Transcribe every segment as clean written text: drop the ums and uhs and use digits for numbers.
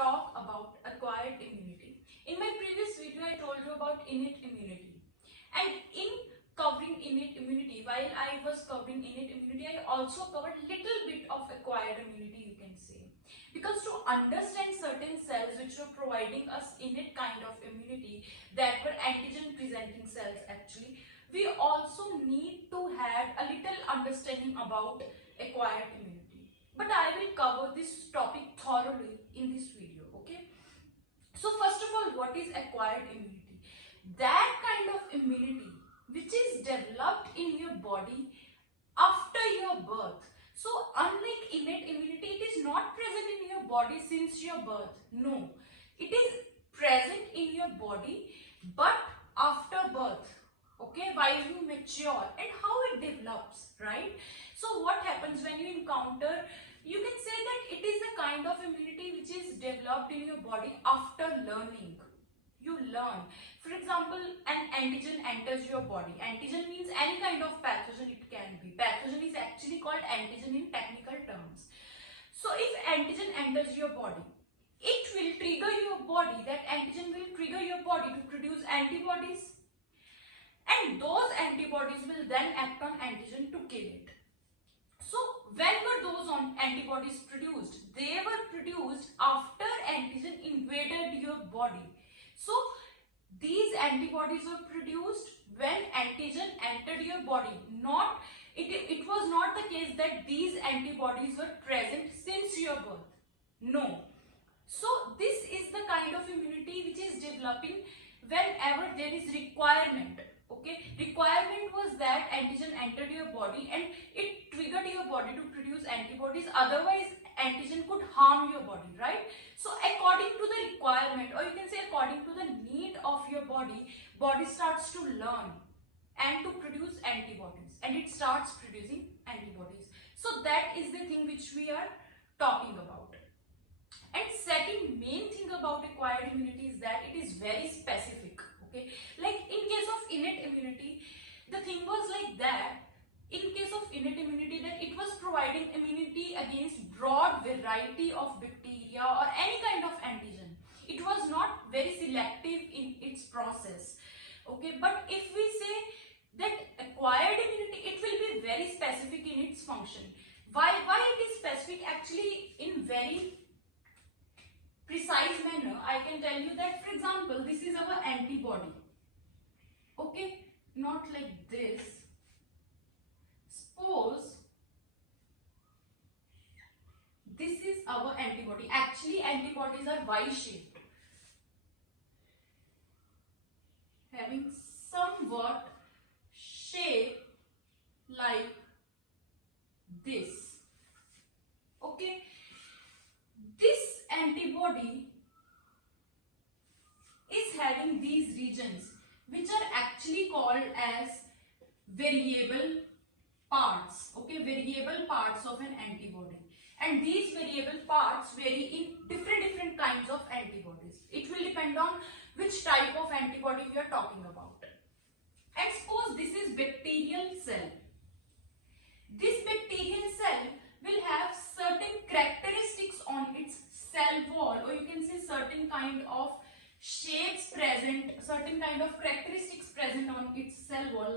talk about acquired immunity. In my previous video, I told you about innate immunity. And in covering innate immunity, while I was covering innate immunity, I also covered little bit of acquired immunity, you can say. Because to understand certain cells which were providing us innate kind of immunity, that were antigen presenting cells actually, we also need to have a little understanding about acquired immunity. But I will cover this topic thoroughly in this video, okay? So first of all, what is acquired immunity? That kind of immunity which is developed in your body after your birth. So unlike innate immunity, it is not present in your body since your birth. No, it is present in your body but after birth, okay, while you mature, and how it develops, right? So what happens when you encounter, you can say that it is a kind of immunity which is developed in your body after learning. You learn. For example, an antigen enters your body. Antigen means any kind of pathogen it can be. Pathogen is actually called antigen in technical terms. So if antigen enters your body, it will trigger your body, that antigen will trigger your body to produce antibodies. And those antibodies will then act on antigen to kill it. So when were those antibodies produced? They were produced after antigen invaded your body. So these antibodies were produced when antigen entered your body. It was not the case that these antibodies were present since your birth. No. So this is the kind of immunity which is developing whenever there is requirement. Okay, requirement was that antigen entered your body and it triggered your body to produce antibodies. Otherwise, antigen could harm your body, right? So according to the requirement, or you can say according to the need of your body, body starts to learn and to produce antibodies, and it starts producing antibodies. So that is the thing which we are talking about. And second main thing about acquired immunity is that it is very specific. Okay, like in case of innate immunity, the thing was like that. In case of innate immunity, that it was providing immunity against broad variety of bacteria or any kind of antigen. It was not very selective in its process. Okay, but if we say that acquired immunity, it will be very specific in its function. Why it is specific? Actually, in very precise manner, I can tell you that, for example, this is our antibody. Okay, not like this. Suppose this is our antibody. Actually, antibodies are Y-shaped, having somewhat shape like this. Okay, this antibody is having these regions which are actually called as variable parts. Okay, variable parts of an antibody, and these variable parts vary in different kinds of antibodies. It will depend on which type of antibody we are talking about. And suppose this is bacterial cell. This bacterial cell will have certain characteristics on its cell wall, or you can say certain kind of shapes present, certain kind of characteristics present on its cell wall,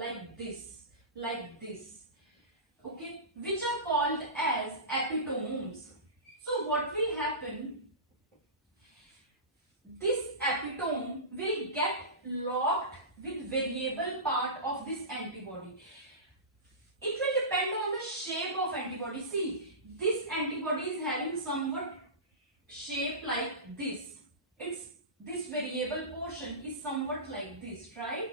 like this, okay, which are called as epitomes. So what will happen? This epitome will get locked with variable part of this antibody. It will depend on the shape of antibody. See, this antibody is having somewhat shape like this. This variable portion is somewhat like this, right?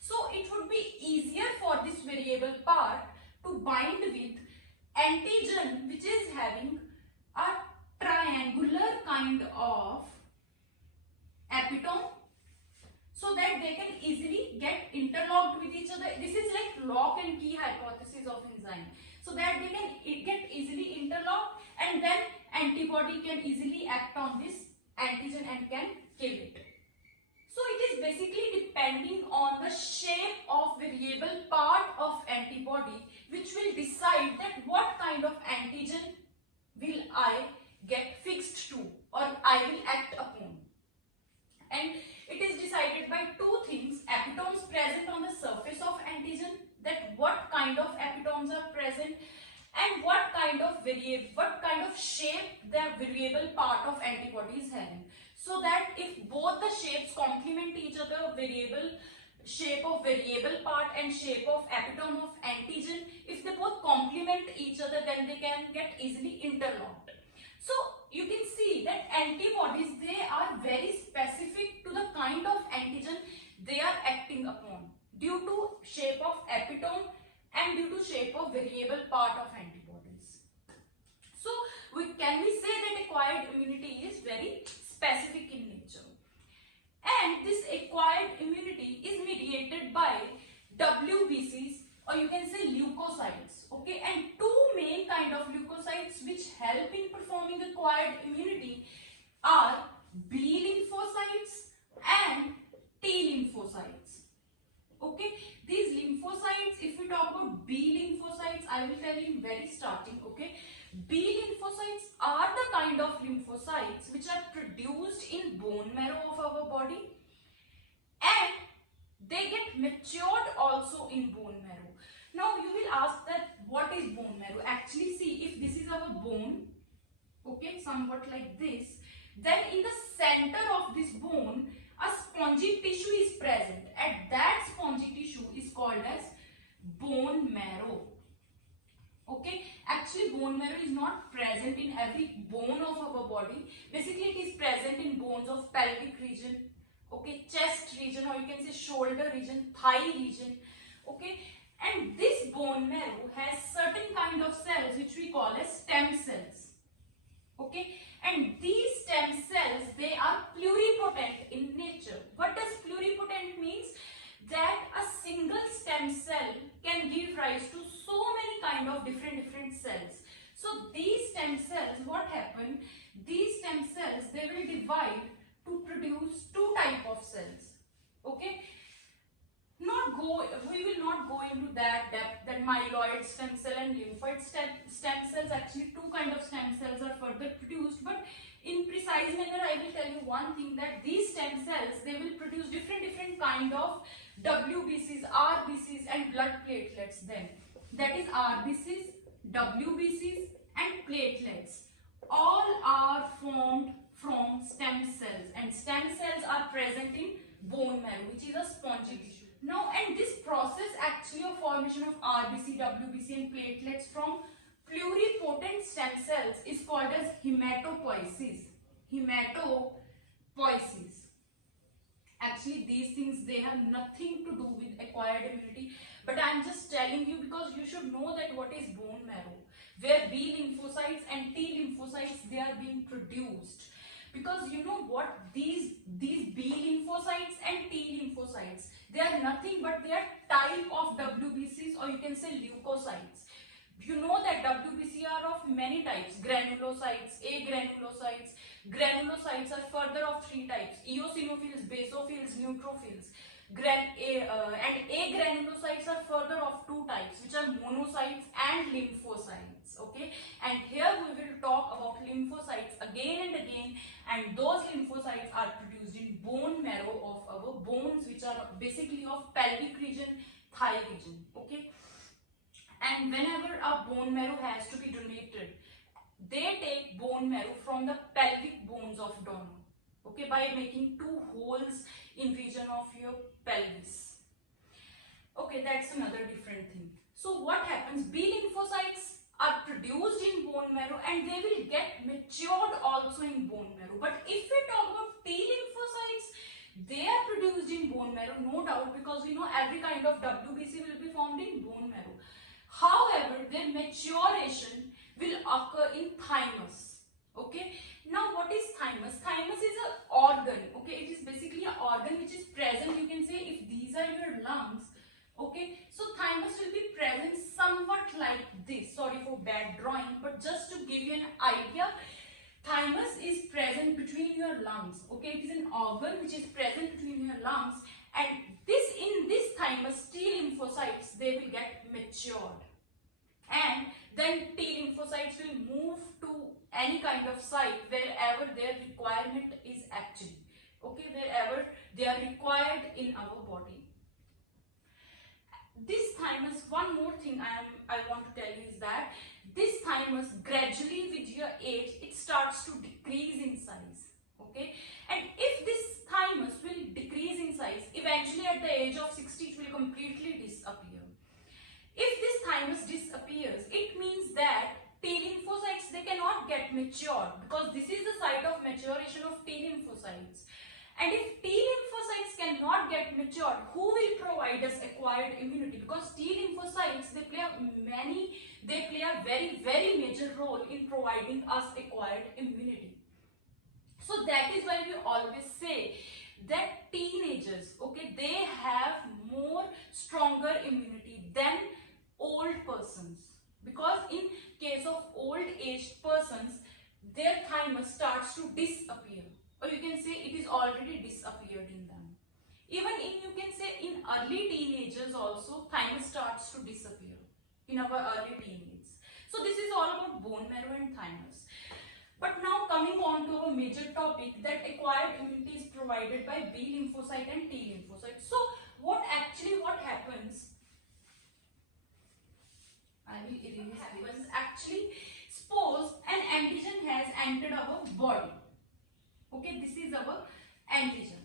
So it would be easier for this variable part to bind with antigen which is having a triangular kind of epitome, so that they can easily get interlocked with each other. This is like lock and key hypothesis of enzyme. So that they can get easily interlocked, and then antibody can easily act on this antigen and can kill it. So it is basically depending on the shape of variable part of antibody which will decide that what kind of antigen will I get fixed to, or I will shape the variable part of antibody is having. So that if both the shapes complement each other, shape of variable part and shape of epitope of antigen, if they both complement each other, then they can get easily interlocked. So you can see that antibodies, they are very specific to the kind of antigen they are acting upon due to shape of epitope and due to shape of variable part of antibodies. So can we say that acquired immunity is very specific in nature? And this acquired immunity is mediated by WBCs, or you can say leukocytes. Okay, and two main kind of leukocytes which help in performing acquired immunity are B lymphocytes and T lymphocytes. Okay, these lymphocytes, if we talk about B lymphocytes, I will tell you in very starting. Okay, B lymphocytes are the kind of lymphocytes which are produced in bone marrow of our body, and they get matured also in bone marrow. Now you will ask that what is bone marrow? Actually, see, if this is our bone, okay, somewhat like this, then in the center of this bone a spongy tissue is present, and that spongy tissue is called as bone marrow. Okay, actually bone marrow is not present in every bone of our body. Basically it is present in bones of pelvic region, okay, chest region, or you can say shoulder region, thigh region. Okay, and this bone marrow has certain kind of cells which we call as stem cells. Okay, and these stem cells, they are pluripotent in nature. What does pluripotent means? That a single stem cell can give rise to so many kind of different cells. So these stem cells, what happen? These stem cells, they will divide to produce two type of cells. Okay, we will not go into that depth, that myeloid stem cell and lymphoid stem cells. Actually two kind of stem cells are further produced, but in precise manner I will tell you one thing, that these stem cells, they will produce different kind of WBCs, RBCs and blood platelets. Then that is RBCs, WBCs and platelets, all are formed from stem cells, and stem cells are present in bone marrow, which is a spongy tissue. Now, and this process actually of formation of RBC, WBC and platelets from pluripotent stem cells is called as hematopoiesis. Hematopoiesis. Actually these things, they have nothing to do with acquired immunity, but I am just telling you because you should know that what is bone marrow, where B lymphocytes and T lymphocytes, they are being produced. Because you know what, these B lymphocytes and T lymphocytes, they are nothing but they are type of WBCs, or you can say leukocytes. You know that WBC are of many types: granulocytes, agranulocytes. Granulocytes are further of three types: eosinophils, basophils, neutrophils. And agranulocytes are further of two types, which are monocytes and lymphocytes. Okay, and here we will talk about lymphocytes again and again, and those lymphocytes are produced in bone marrow of our bones, which are basically of pelvic region, thigh region. Okay, and whenever a bone marrow has to be donated, they take bone marrow from the pelvic bones of donor. Okay, by making two holes in region of your pelvis. Okay, that's another different thing. So what happens? B lymphocytes are produced in bone marrow and they will get matured also in bone marrow. But if we talk about T lymphocytes, they are produced in bone marrow, no doubt, because we know every kind of WBC will be formed in bone marrow. However, their maturation will occur in thymus. Okay, now what is thymus? Thymus is an organ. Okay, it is basically an organ which is present, you can say, if these are your lungs. Okay, so thymus will be present somewhat like this. Sorry for bad drawing, but just to give you an idea, thymus is present between your lungs. Okay, it is an organ which is present between your lungs, and in this thymus, T lymphocytes, they will get matured, and then T lymphocytes will move to any kind of site wherever their requirement is actually. Okay, wherever they are required in our body. This thymus, one more thing I want to tell you is that this thymus gradually with your age, it starts to decrease in size. Okay, and if this thymus will decrease in size, eventually at the age of 60 it will completely disappear. If this thymus disappears, it means that T lymphocytes, they cannot get matured, because this is the site of maturation of T lymphocytes. And if T lymphocytes cannot get matured, who will provide us acquired immunity? Because T lymphocytes, they play a very, very major role in providing us acquired immunity. So that is why we always say that teenagers, okay, they have more stronger immunity than old persons. Because in case of old aged persons, their thymus starts to disappear, or you can say it is already disappeared in them. Even in, you can say, in early teenagers also, thymus starts to disappear in our early teenage. So this is all about bone marrow and thymus. But now coming on to our major topic, that acquired immunity is provided by B lymphocyte and T lymphocyte. So what happens? I will erase this. Actually, suppose an antigen has entered our body. Okay, this is our antigen.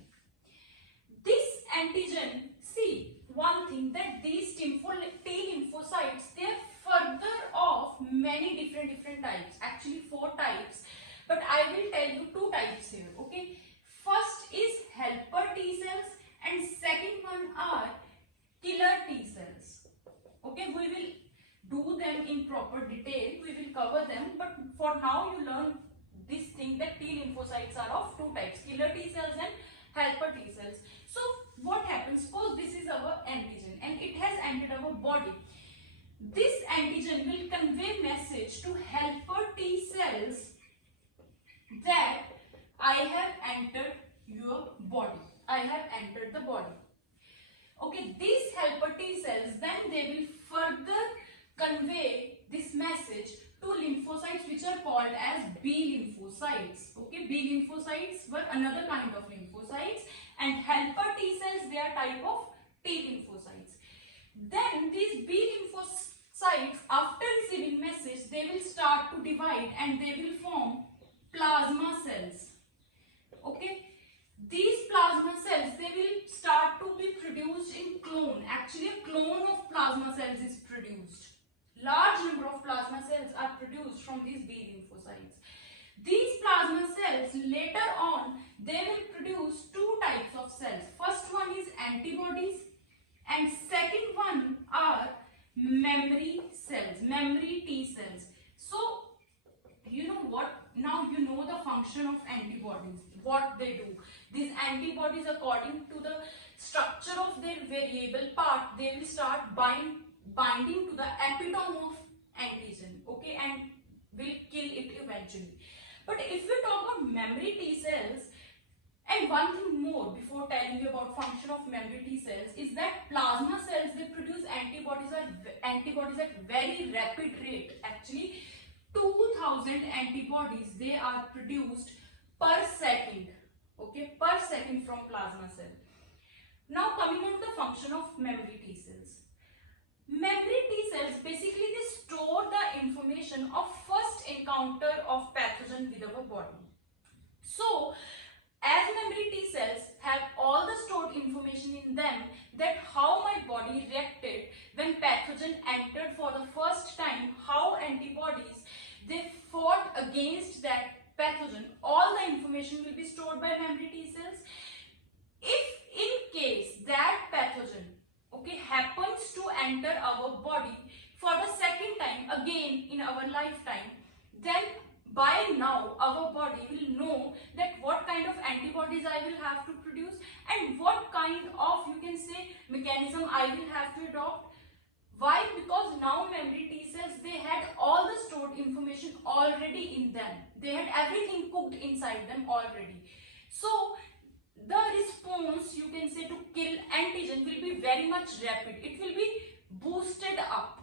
This antigen, see one thing, that these T lymphocytes, they are further of many different types. Actually 4 types, but I will tell you 2 types here. Okay, first is helper T cells and second one are killer T cells. Okay, we will do them in proper detail, we will cover them, but for now you learn this thing that T lymphocytes are of 2 types, killer T cells and helper T cells. So what happens, suppose this is our antigen and it has entered our body. This antigen will convey message to helper T cells that I have entered your body, I have entered the body. Okay, these helper T cells, then they will further convey this message to lymphocytes which are called as B lymphocytes. Okay, B lymphocytes were another kind of lymphocytes, and helper T cells, they are type of T lymphocytes. Then these B lymphocytes, after receiving message, they will start to divide and they will form plasma cells. Okay, these plasma cells, they will start to be produced in clone. Actually, a clone of plasma cells is produced. Large number of plasma cells are produced from these B lymphocytes. These plasma cells, later on, they will produce 2 types of cells. First one is antibodies and second one are memory cells, memory T cells. So, you know what? Now you know the function of antibodies, what they do. These antibodies, according to the structure of their variable part, they will start binding to the epitome of antigen, okay, and will kill it eventually. But if we talk about memory T cells, and one thing more before telling you about function of memory T cells, is that plasma cells, they produce antibodies at very rapid rate. Actually 2000 antibodies, they are produced per second, okay, per second from plasma cell. Now coming on to the function of memory T cells. Memory T cells, basically they store the information of first encounter of pathogen with our body. So as memory T cells have all the stored information in them, that how my body reacted when pathogen entered for the first time, how antibodies, they fought against that pathogen, all the information will be stored by memory T cells. If in case that pathogen, okay, happens to enter our body for the second time again in our lifetime, then by now our body will know that what kind of antibodies I will have to produce and what kind of, you can say, mechanism I will have to adopt. Why? Because now memory T cells, they had all the stored information already in them. They had everything cooked inside them already. So the response, you can say, to kill antigen will be very much rapid. It will be boosted up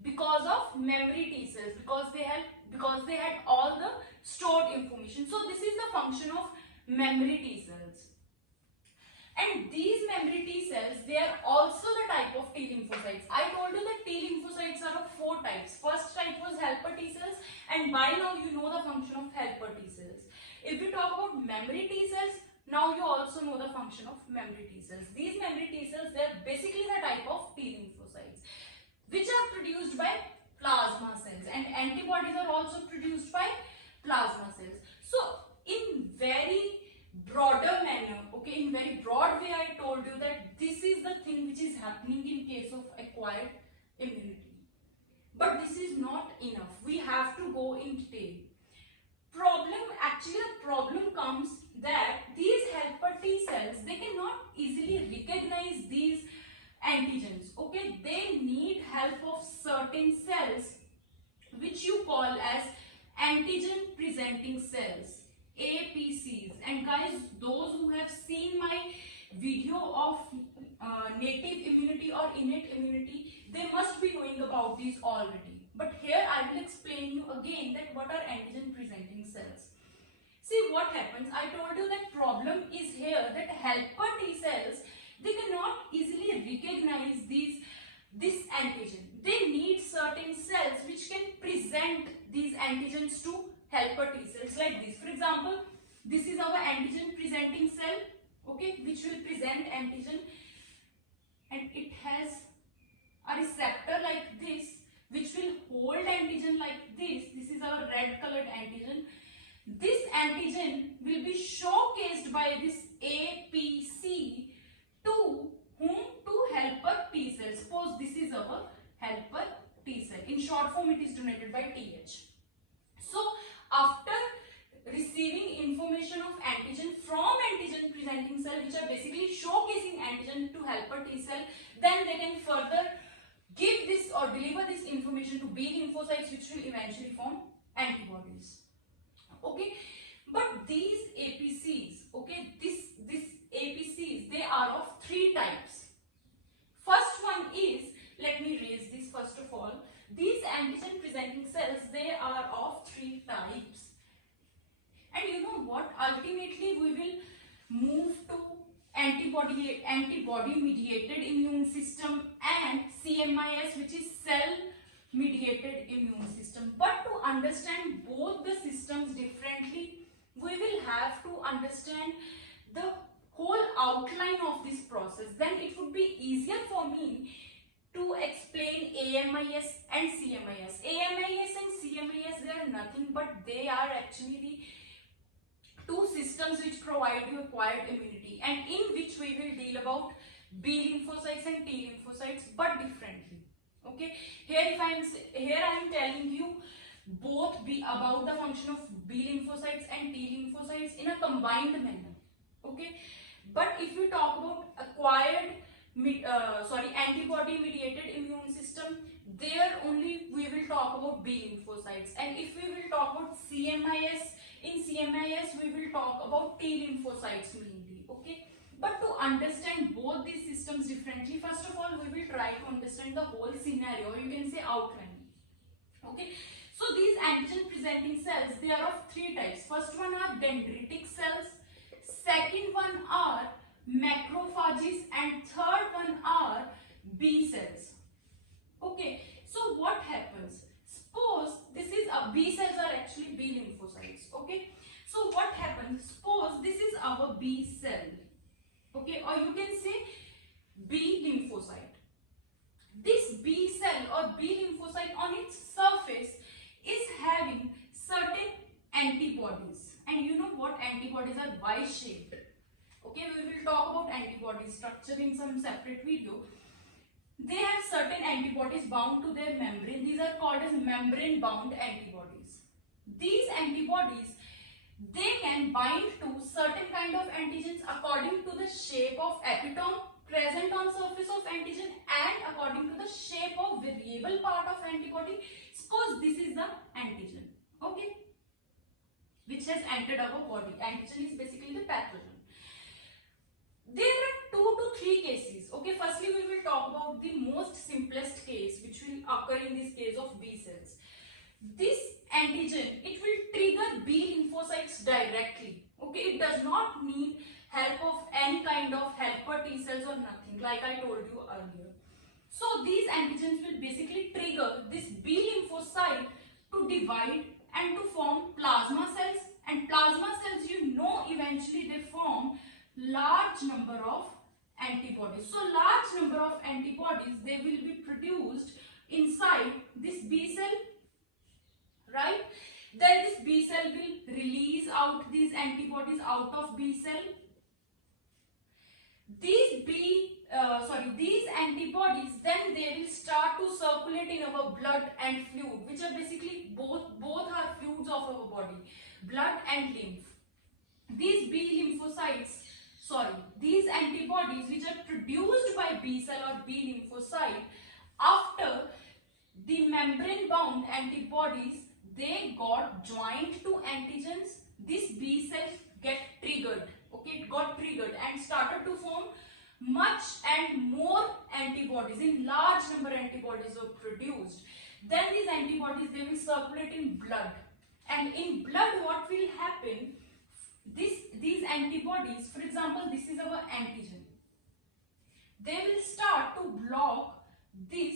because of memory T cells, because they had all the stored information. So this is the function of memory T cells. And these memory T cells, they are also the type of T lymphocytes. I told you that T lymphocytes are of 4 types. First type was helper T cells, and by now you know the function of helper T cells. If we talk about memory T cells, now you also know the function of memory T cells. These memory T cells, they are basically the type of T lymphocytes, which are produced by plasma cells, and antibodies are also produced by plasma cells. So in very broader manner, okay, in very broad way, I told you that this is the thing which is happening in case of acquired immunity. But this is not enough. We have to go in detail. The problem comes that these helper T cells, they cannot easily recognize these antigens. Okay, they need help of certain cells which you call as antigen presenting cells, APCs. And guys, those who have seen my video of native immunity or innate immunity, they must be knowing about these already. But here I will explain you again that what are antigen presenting cells. See what happens, I told you that problem is here that helper T cells, they cannot easily recognize this antigen. They need certain cells which can present these antigens to helper T cells like this. For example, this is our antigen presenting cell, okay, which will present antigen, and it has a receptor like this which will hold antigen like this. This is our red colored antigen. This antigen will be showcased by this APC to whom? To helper T cells. Suppose this is our helper T cell. In short form, it is denoted by TH. So after receiving information of antigen from antigen presenting cell, which are basically showcasing antigen to helper T cell, then they can further give this or deliver this information to B lymphocytes, which will eventually form antibodies. Okay, but these APCs, okay, this APCs, they are of 3 types. First one is, let me raise this first of all. These antigen presenting cells, they are of 3 types. And you know what? Ultimately, we will move to antibody mediated immune system and CMIS, which is cell mediated immune system. But to understand both the systems differently, we will have to understand the whole outline of this process. Then it would be easier for me to explain AMIS and CMIS. AMIS and CMIS, they are nothing but they are actually the 2 systems which provide you acquired immunity, and in which we will deal about B lymphocytes and T lymphocytes, but differently. Okay, here I am telling you both about the function of B lymphocytes and T lymphocytes in a combined manner. Okay, but if we talk about acquired antibody mediated immune system, there only we will talk about B lymphocytes, and if we will talk about CMIS, in CMIS we will talk about T lymphocytes mainly. Okay, but to understand both these systems differently, first of all we will try to understand the whole scenario, you can say outline. Okay, so these antigen presenting cells, they are of 3 types. First one are dendritic cells, second one are macrophages, and third one are B cells. Okay, so what happens? Suppose this is B cells are actually B lymphocytes. Okay, so what happens? Suppose this is our B cell. Okay, or you can say B lymphocyte. This B cell or B lymphocyte on its surface is having certain antibodies, and you know what antibodies are? Y-shaped. Okay, we will talk about antibody structure in some separate video. They have certain antibodies bound to their membrane. These are called as membrane bound antibodies. These antibodies, they can bind to certain kind of antigens according to the shape of epitope present on surface of antigen and according to the shape of variable part of antibody. Suppose this is the antigen, okay, which has entered our body. Antigen is basically the pathogen. There are 2 to 3 cases. Okay, firstly we will talk about the most simplest case which will occur in this case of B cells. This antigen, it will trigger B lymphocytes directly. Okay, it does not need help of any kind of helper T cells or nothing, like I told you earlier. So these antigens will basically trigger this B lymphocyte to divide and to form plasma cells, and plasma cells, you know, eventually they form large number of antibodies. So large number of antibodies, they will be produced inside this B cell, right? Then this B cell will release out these antibodies out of B cell. These antibodies, then they will start to circulate in our blood and fluid, which are basically both are fluids of our body, blood and lymph. These antibodies which are produced by B cell or B lymphocyte, after the membrane bound antibodies, they got joined to antigens, this B cells get triggered. Okay, it got triggered and started to form much and more antibodies. In large number antibodies were produced. Then these antibodies, they will circulate in blood, and in blood what will happen, these antibodies, for example, this is our antigen, they will start to block this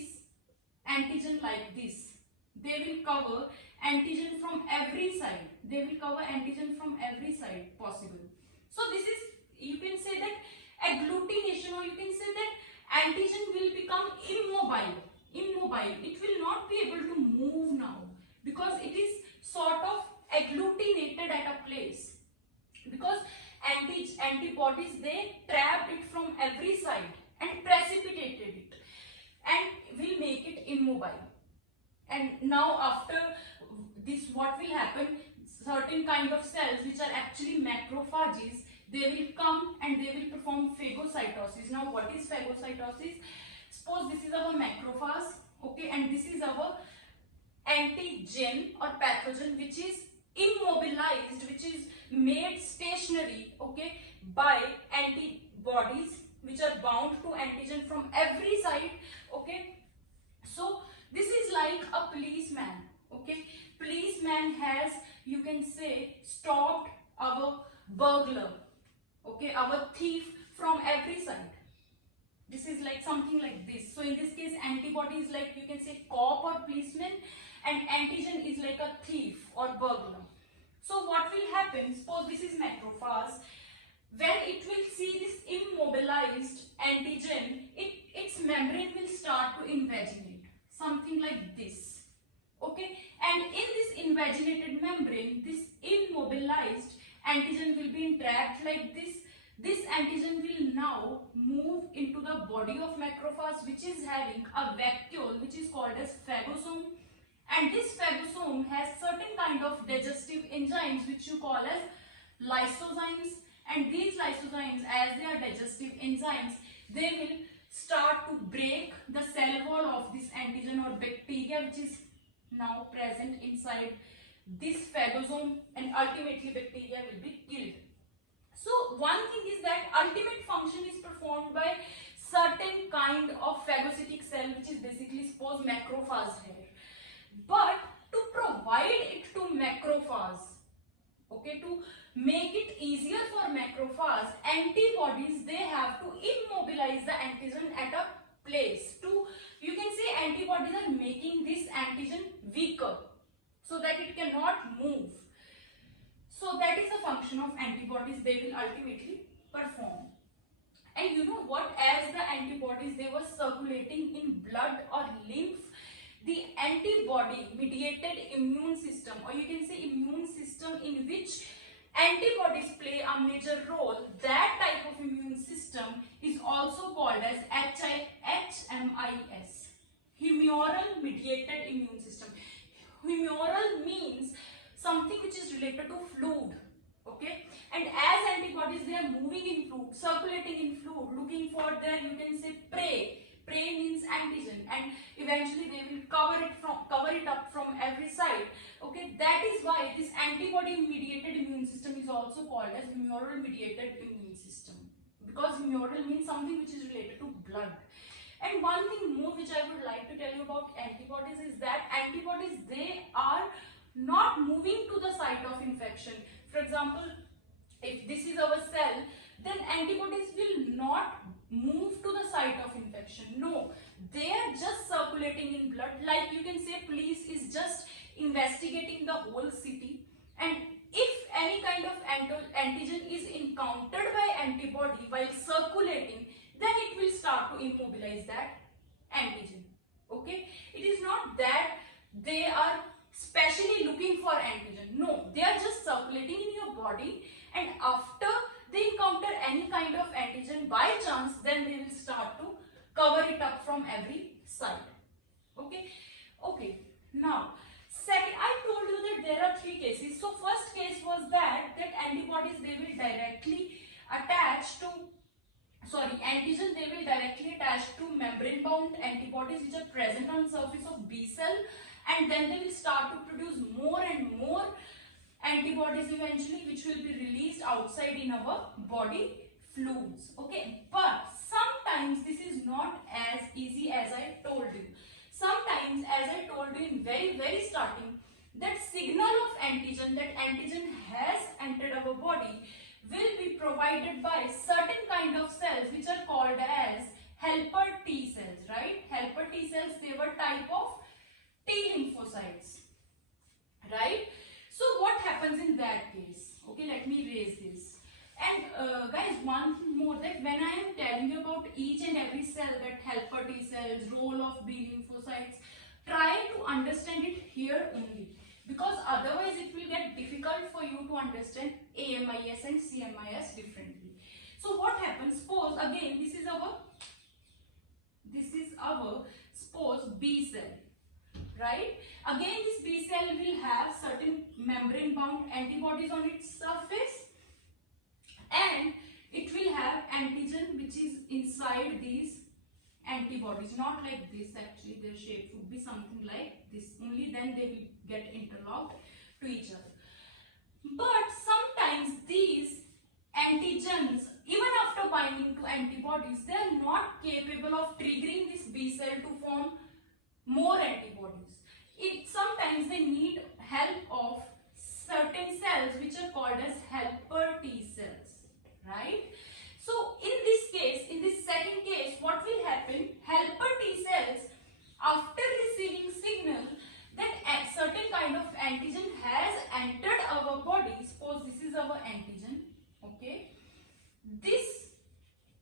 antigen like this. They will cover antigen from every side. They will cover antigen from every side possible. So this is, you can say that agglutination, or you can say that antigen will become immobile. It will not be able to move now because it is sort of agglutinated at a place. Because antibodies, they trapped it from every side and precipitated it and will make it immobile. And now after this, what will happen, certain kind of cells which are actually macrophages, they will come and they will perform phagocytosis. Now what is phagocytosis? Suppose this is our macrophage, okay, and this is our antigen or pathogen which is immobilized, which is made stationary, okay, by antibodies which are bound to antigen from every side, okay. So this is like a policeman, okay. Policeman has, you can say, stopped our burglar, okay, our thief from every side. This is like something like this. So in this case, antibody is like, you can say, cop or policeman, and antigen is like a thief or burglar. So what will happen, suppose this is macrophage, when it will see this immobilized antigen, its membrane will start to invaginate, something like this, okay. And in this invaginated membrane, this immobilized antigen will be entrapped like this. This antigen will now move into the body of macrophage, which is having a vacuole which is called as phagosome, and this phagosome has certain kind of digestive enzymes which you call as lysozymes, and these lysozymes, as they are digestive enzymes, they will start to break the cell wall of this antigen or bacteria which is now present inside this phagosome, and ultimately bacteria will be killed. So one thing is that ultimate function is performed by certain kind of phagocytic cell which is basically, suppose, macrophage here. But to provide it to macrophage, okay, to make it easier for macrophage, antibodies, they have to immobilize the antigen at a place. To, you can say, antibodies are making this antigen weaker so that it cannot move. So that is the function of antibodies they will ultimately perform. And you know what, as the antibodies, they were circulating in blood or lymph, the antibody mediated immune system, or you can say immune system in which antibodies play a major role, that type of immune system is also called as HMIS, humoral mediated immune system. Humoral means something which is related to fluid, okay, and as antibodies, they are moving in fluid, circulating in fluid, looking for their, you can say, prey. Prey means antigen, and eventually they will cover it up from every side, okay. That is why this antibody mediated immune system is also called as humoral mediated immune system, because humoral means something which is related to blood. And one thing more which I would like to tell you about antibodies is that antibodies, they are not moving to the site of infection. For example, if this is our cell then antibodies will not move to the site of infection. No, they are just circulating in blood. Like you can say police is just investigating the whole city, and if any kind of antigen is encountered by antibody while circulating, then it will start to immobilize that antigen. Okay, it is not that they are specially looking for antigen. No, they are just circulating in your body, and after they encounter any kind of antigen by chance, then they will start to cover it up from every side. Okay, now second, I told you that there are three cases. So first case was that antibodies, they will directly attach to antigen, they will directly attach to membrane bound antibodies which are present on surface of B cell, and then they will start to produce more and more antibodies eventually, which will be released outside in our body fluids. Okay, but sometimes this is not as easy as I told you. Sometimes, as I told you in very starting, that signal of antigen, that antigen has entered our body, will be provided by certain kind of cells which are called as helper T cells, right? Helper T cells, they were type of T lymphocytes, right? So what happens in that case? Okay, let me raise this. And guys, one more, that when I am telling you about each and every cell, that helper T cells, role of B lymphocytes, try to understand it here only, because otherwise it will get difficult for you to understand AMIS and CMIS differently. So what happens? Suppose again this is our suppose B cell, right? Again this B cell will have certain membrane bound antibodies on its surface, and it will have antigen which is inside these antibodies, not like this. Actually their shape would be something like this, only then they will get interlocked to each other. But sometimes these antigens, even after binding to antibodies, they are not capable of triggering this B cell to form more antibodies. Sometimes they need help of certain cells which are called as helper T cells, right? So in this case, in this second case, what will happen? Helper T cells, after receiving signal that a certain kind of antigen has entered our body, suppose this is our antigen, okay? This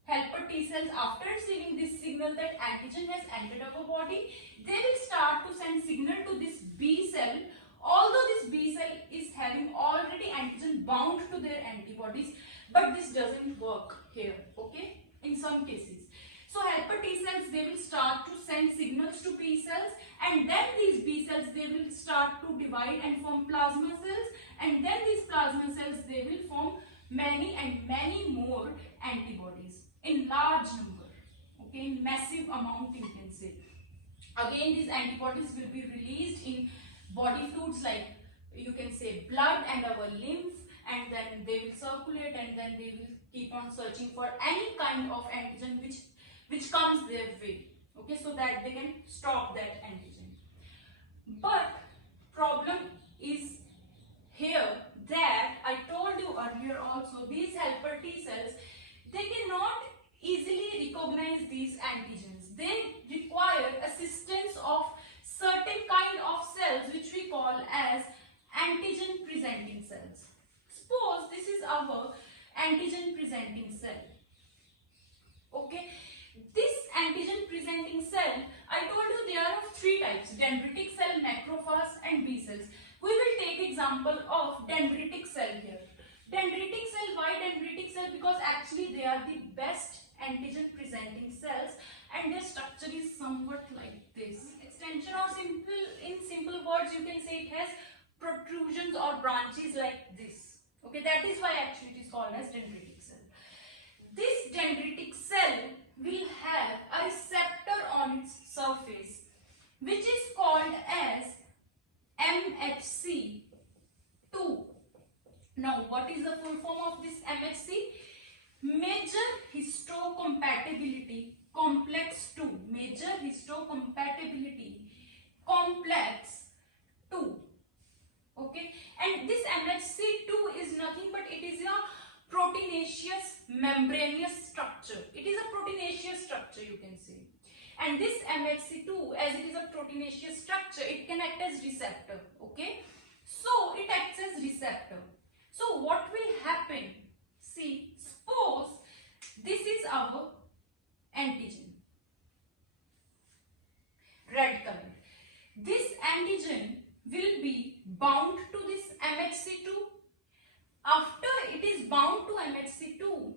helper T cells, after receiving this signal that antigen has entered our body, they will start to send signal to this B cell. Although this B cell is having already antigen bound to their antibodies, but this doesn't work here, okay, in some cases. So helper T cells, they will start to send signals to B cells, and then these B cells, they will start to divide and form plasma cells, and then these plasma cells, they will form many and many more antibodies in large number, okay, in massive amount you can say. Again these antibodies will be released in body fluids like you can say blood and our lymph, and then they will circulate, and then they will keep on searching for any kind of antigen which comes their way, okay, so that they can stop that antigen. But problem is here that I told you earlier also, these helper T cells, they cannot easily recognize these antigens. They require assistance of certain kind of cells which we call as antigen presenting cells. Suppose this is our antigen presenting cell, okay. This antigen presenting cell, I told you they are of three types: dendritic cell, macrophage and B cells. We will take example of dendritic cell here. Dendritic cell, why dendritic cell? Because actually they are the best antigen presenting cells, and their structure is somewhat like this. Extension, or in simple words you can say it has protrusions or branches like this, okay. That is why actually it is called as dendritic cell. This dendritic cell will have a receptor on its surface which is called as MHC2. Now what is the full form of this MHC? Major histocompatibility complex 2. Major histocompatibility complex 2. Okay, and this MHC2 is nothing but it is a proteinaceous membranous structure. It is a proteinaceous structure, you can say. And this MHC2, as it is a proteinaceous structure, it can act as receptor. Okay, so it acts as receptor. So what will happen? See, suppose this is our antigen, red color. This antigen will be bound to this MHC2. After it is bound to MHC2,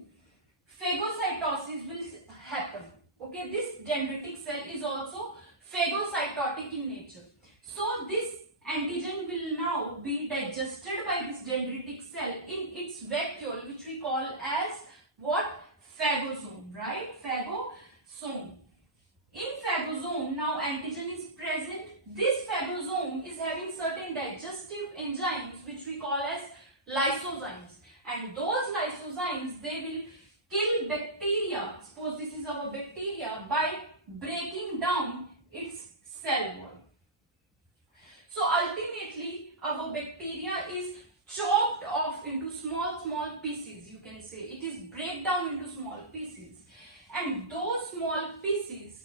phagocytosis will happen. Okay, this dendritic cell is also phagocytotic in nature. So this antigen will now be digested by this dendritic cell in its vacuole, which we call as what? Phagosome, right? Phagosome. In phagosome, now antigen is present. This phagosome is having certain digestive enzymes which we call as lysozymes, and those lysozymes, they will kill bacteria. Suppose this is our bacteria, by breaking down its cell wall. So ultimately our bacteria is chopped off into small pieces, you can say. It is break down into small pieces, and those small pieces,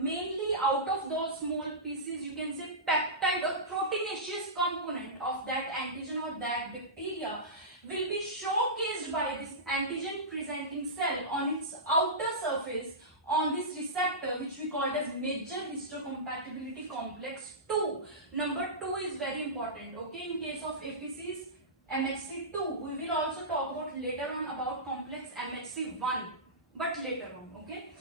mainly out of those small pieces, you can say peptide or proteinaceous component of that antigen or that bacteria will be showcased by this antigen presenting cell on its outer surface on this receptor, which we called as major histocompatibility complex 2. Number 2 is very important. Okay, in case of APCs, MHC2. We will also talk about later on about complex MHC1, but later on. Okay.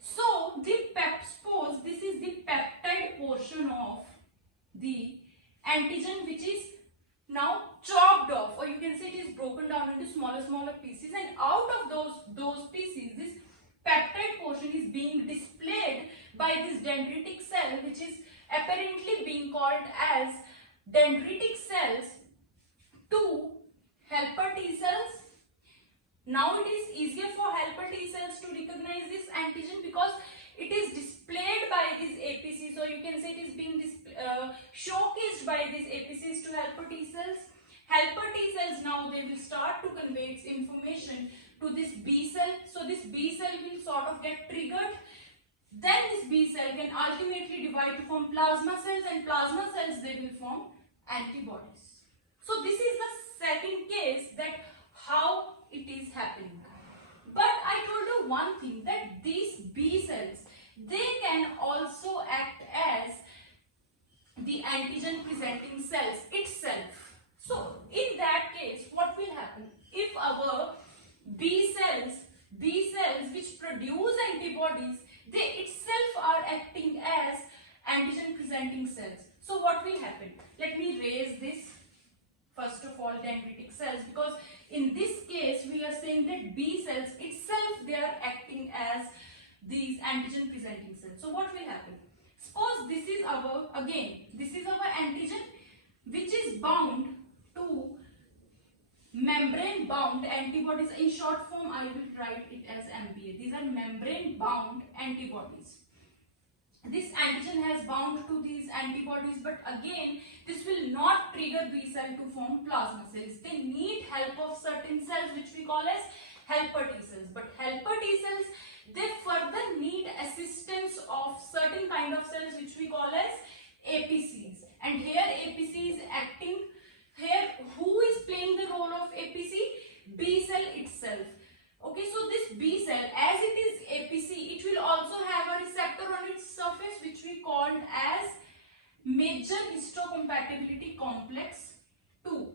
So suppose this is the peptide portion of the antigen, which is now chopped off, or you can say it is broken down into smaller pieces, and out of those pieces, this peptide portion is being displayed by this dendritic cell, which is apparently being called as dendritic cells to helper T cells. Now it is easier for helper T cells to recognize this antigen because it is displayed by these APCs, or you can say it is being showcased by these APCs to helper T cells. Helper T cells, now they will start to convey its information to this B cell. So this B cell will sort of get triggered. Then this B cell can ultimately divide to form plasma cells, and plasma cells, they will form antibodies. So this is the second case, that how it is happening. But I told you one thing, that these B cells, they can also act as the antigen presenting cells itself. So in that case, what will happen? If our B cells which produce antibodies, they itself are acting as antigen presenting cells. So what will happen? Let me raise this, first of all, dendritic cells, because in this case we are saying that B cells itself, they are acting as these antigen presenting cells. So what will happen? Suppose this is our, again, this is our antigen which is bound to membrane bound antibodies. In short form, I will write it as MBA. These are membrane bound antibodies. This antigen has bound to these antibodies, but again, this will not trigger B cell to form plasma cells. They need help of certain cells which we call as helper T cells. But helper T cells, they further need assistance of certain kind of cells which we call as APCs. And here APC is acting. Here, who is playing the role of APC? B cell itself. Okay, so this B cell, as it is APC, it will also have a receptor on its surface which we called as major histocompatibility complex 2.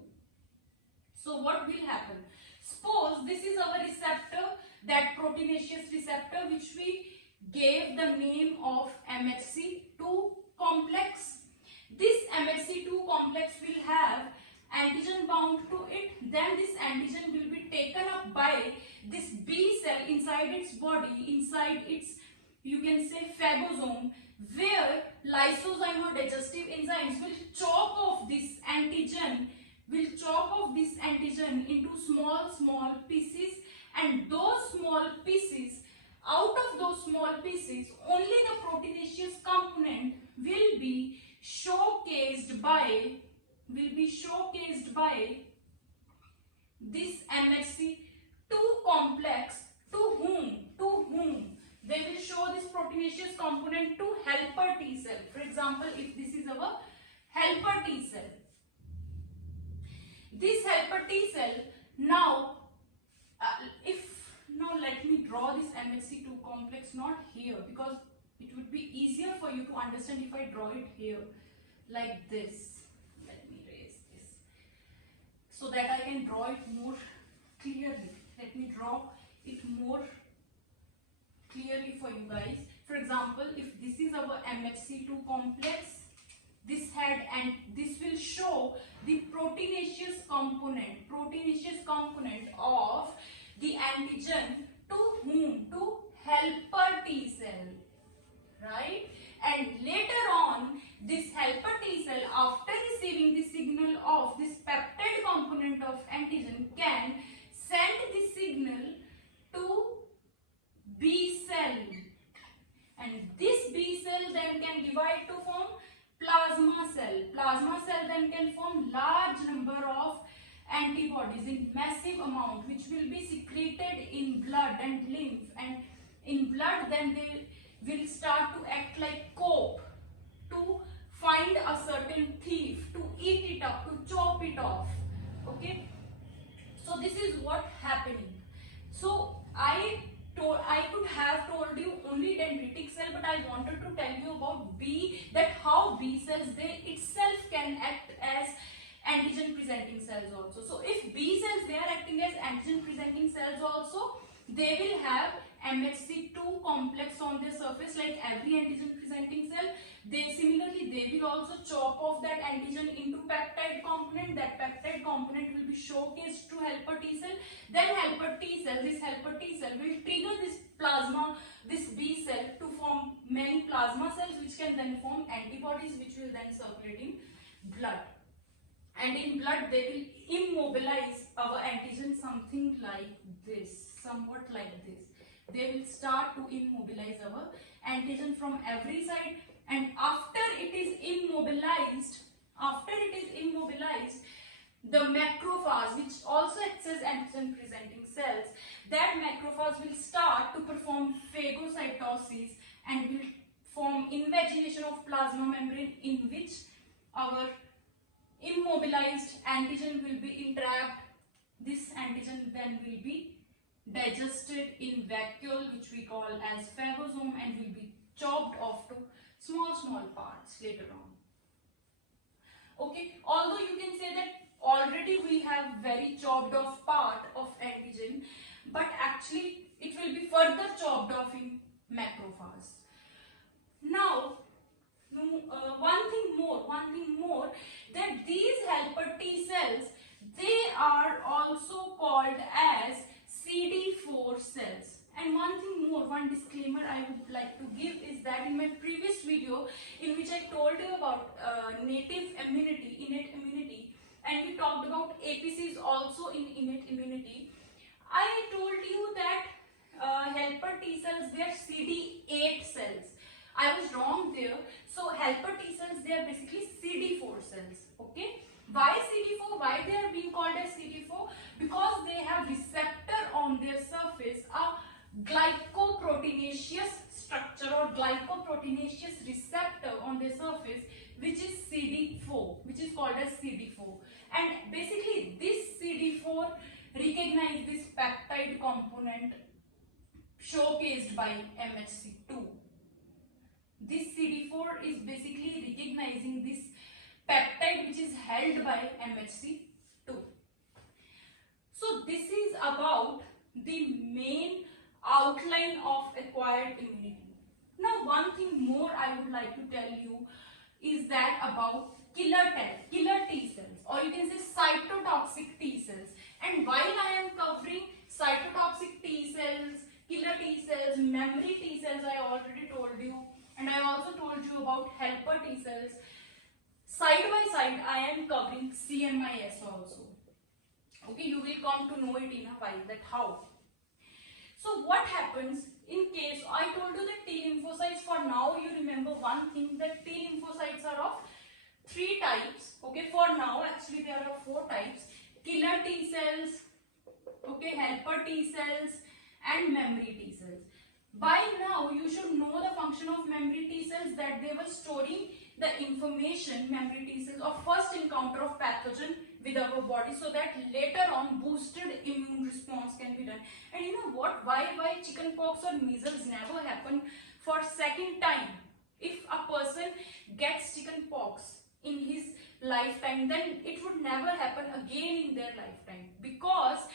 So what will happen? Suppose this is our receptor, that proteinaceous receptor which we gave the name of MHC2 complex. This MHC2 complex will have antigen bound to it. Then this antigen will be taken up by this B cell inside its body, inside its, you can say, phagosome, where lysozyme or digestive enzymes will chop off this antigen, into small pieces, and those small pieces, out of those small pieces, only the proteinaceous component will be showcased by this MHC2 complex example, if this is our helper T cell, this helper T cell, now now let me draw this MHC2 complex not here, because it would be easier for you to understand if I draw it here like this. Let me raise this so that I can draw it more clearly. Let me draw it more clearly for you guys. For example, if this is our MHC2 complex, this head, and this will show the proteinaceous component of the antigen to whom? To helper T cell, right? And later on, this helper T cell, after receiving the signal of this peptide component of antigen, can send the signal to B cell, and this B cell then can divide to form plasma cell. Plasma cell then can form large number of antibodies in massive amount, which will be secreted in blood and lymph, and in blood then they will start to act like cope to find a certain thief, to eat it up, to chop it off. Okay, so this is what happening. So I could have told you only dendritic cell, but I wanted to tell you about B, that how B cells, they itself can act as antigen presenting cells also. So if B cells, they are acting as antigen presenting cells also, they will have MHC2 complex on their surface like every antigen presenting cell. Similarly they will also chop off that antigen into peptide component. That peptide component will be showcased to helper T cell. Then this helper T cell will trigger this B cell to form many plasma cells, which can then form antibodies, which will then circulate in blood. And in blood they will immobilize our antigen something like this, somewhat like this. They will start to immobilize our antigen from every side, and after it is immobilized, the macrophage, which also acts as antigen presenting cells, that macrophage will start to perform phagocytosis and will form invagination of plasma membrane, in which our immobilized antigen will be entrapped. This antigen then will be digested in vacuole, which we call as phagosome, and will be chopped off to small parts later on. Okay, although you can say that already we have very chopped off part of antigen, but actually it will be further chopped off in macrophage. Now one thing more, that these helper T cells, they are also called as CD4 cells. And one thing more, one disclaimer I would like to give is that in my previous video, in which I told you about innate immunity, and we talked about APCs also in innate immunity, I told you that helper T cells, they are CD8 cells. I was wrong there. So helper T cells, they are basically CD4 cells. Okay. Why CD4? Why they are being called as CD4? Because they have receptor on their surface, a glycoproteinaceous structure or glycoproteinaceous receptor on their surface, which is CD4, which is called as CD4. And basically this CD4 recognize this peptide component showcased by MHC2. This CD4 is basically recognizing this peptide which is held by MHC2. So this is about the main outline of acquired immunity. Now one thing more I would like to tell you is that about killer T cells, or you can say cytotoxic T cells. And while I am covering cytotoxic T cells, killer T cells, memory T cells, I already told you, and I also told you about helper T cells, side by side I am covering CMIS also. Okay, you will come to know it in a while, that how. So what happens in case, I told you that T lymphocytes, for now you remember one thing, that T lymphocytes are of 3 types. Okay, for now actually there are 4 types: killer T cells, okay, helper T cells, and memory T cells. By now you should know the function of memory T cells, that they were storing the information, memory T cells, of first encounter of pathogen with our body, so that later on boosted immune response can be done. And you know what? Why chickenpox or measles never happen for second time? If a person gets chickenpox in his lifetime, then it would never happen again in their lifetime, because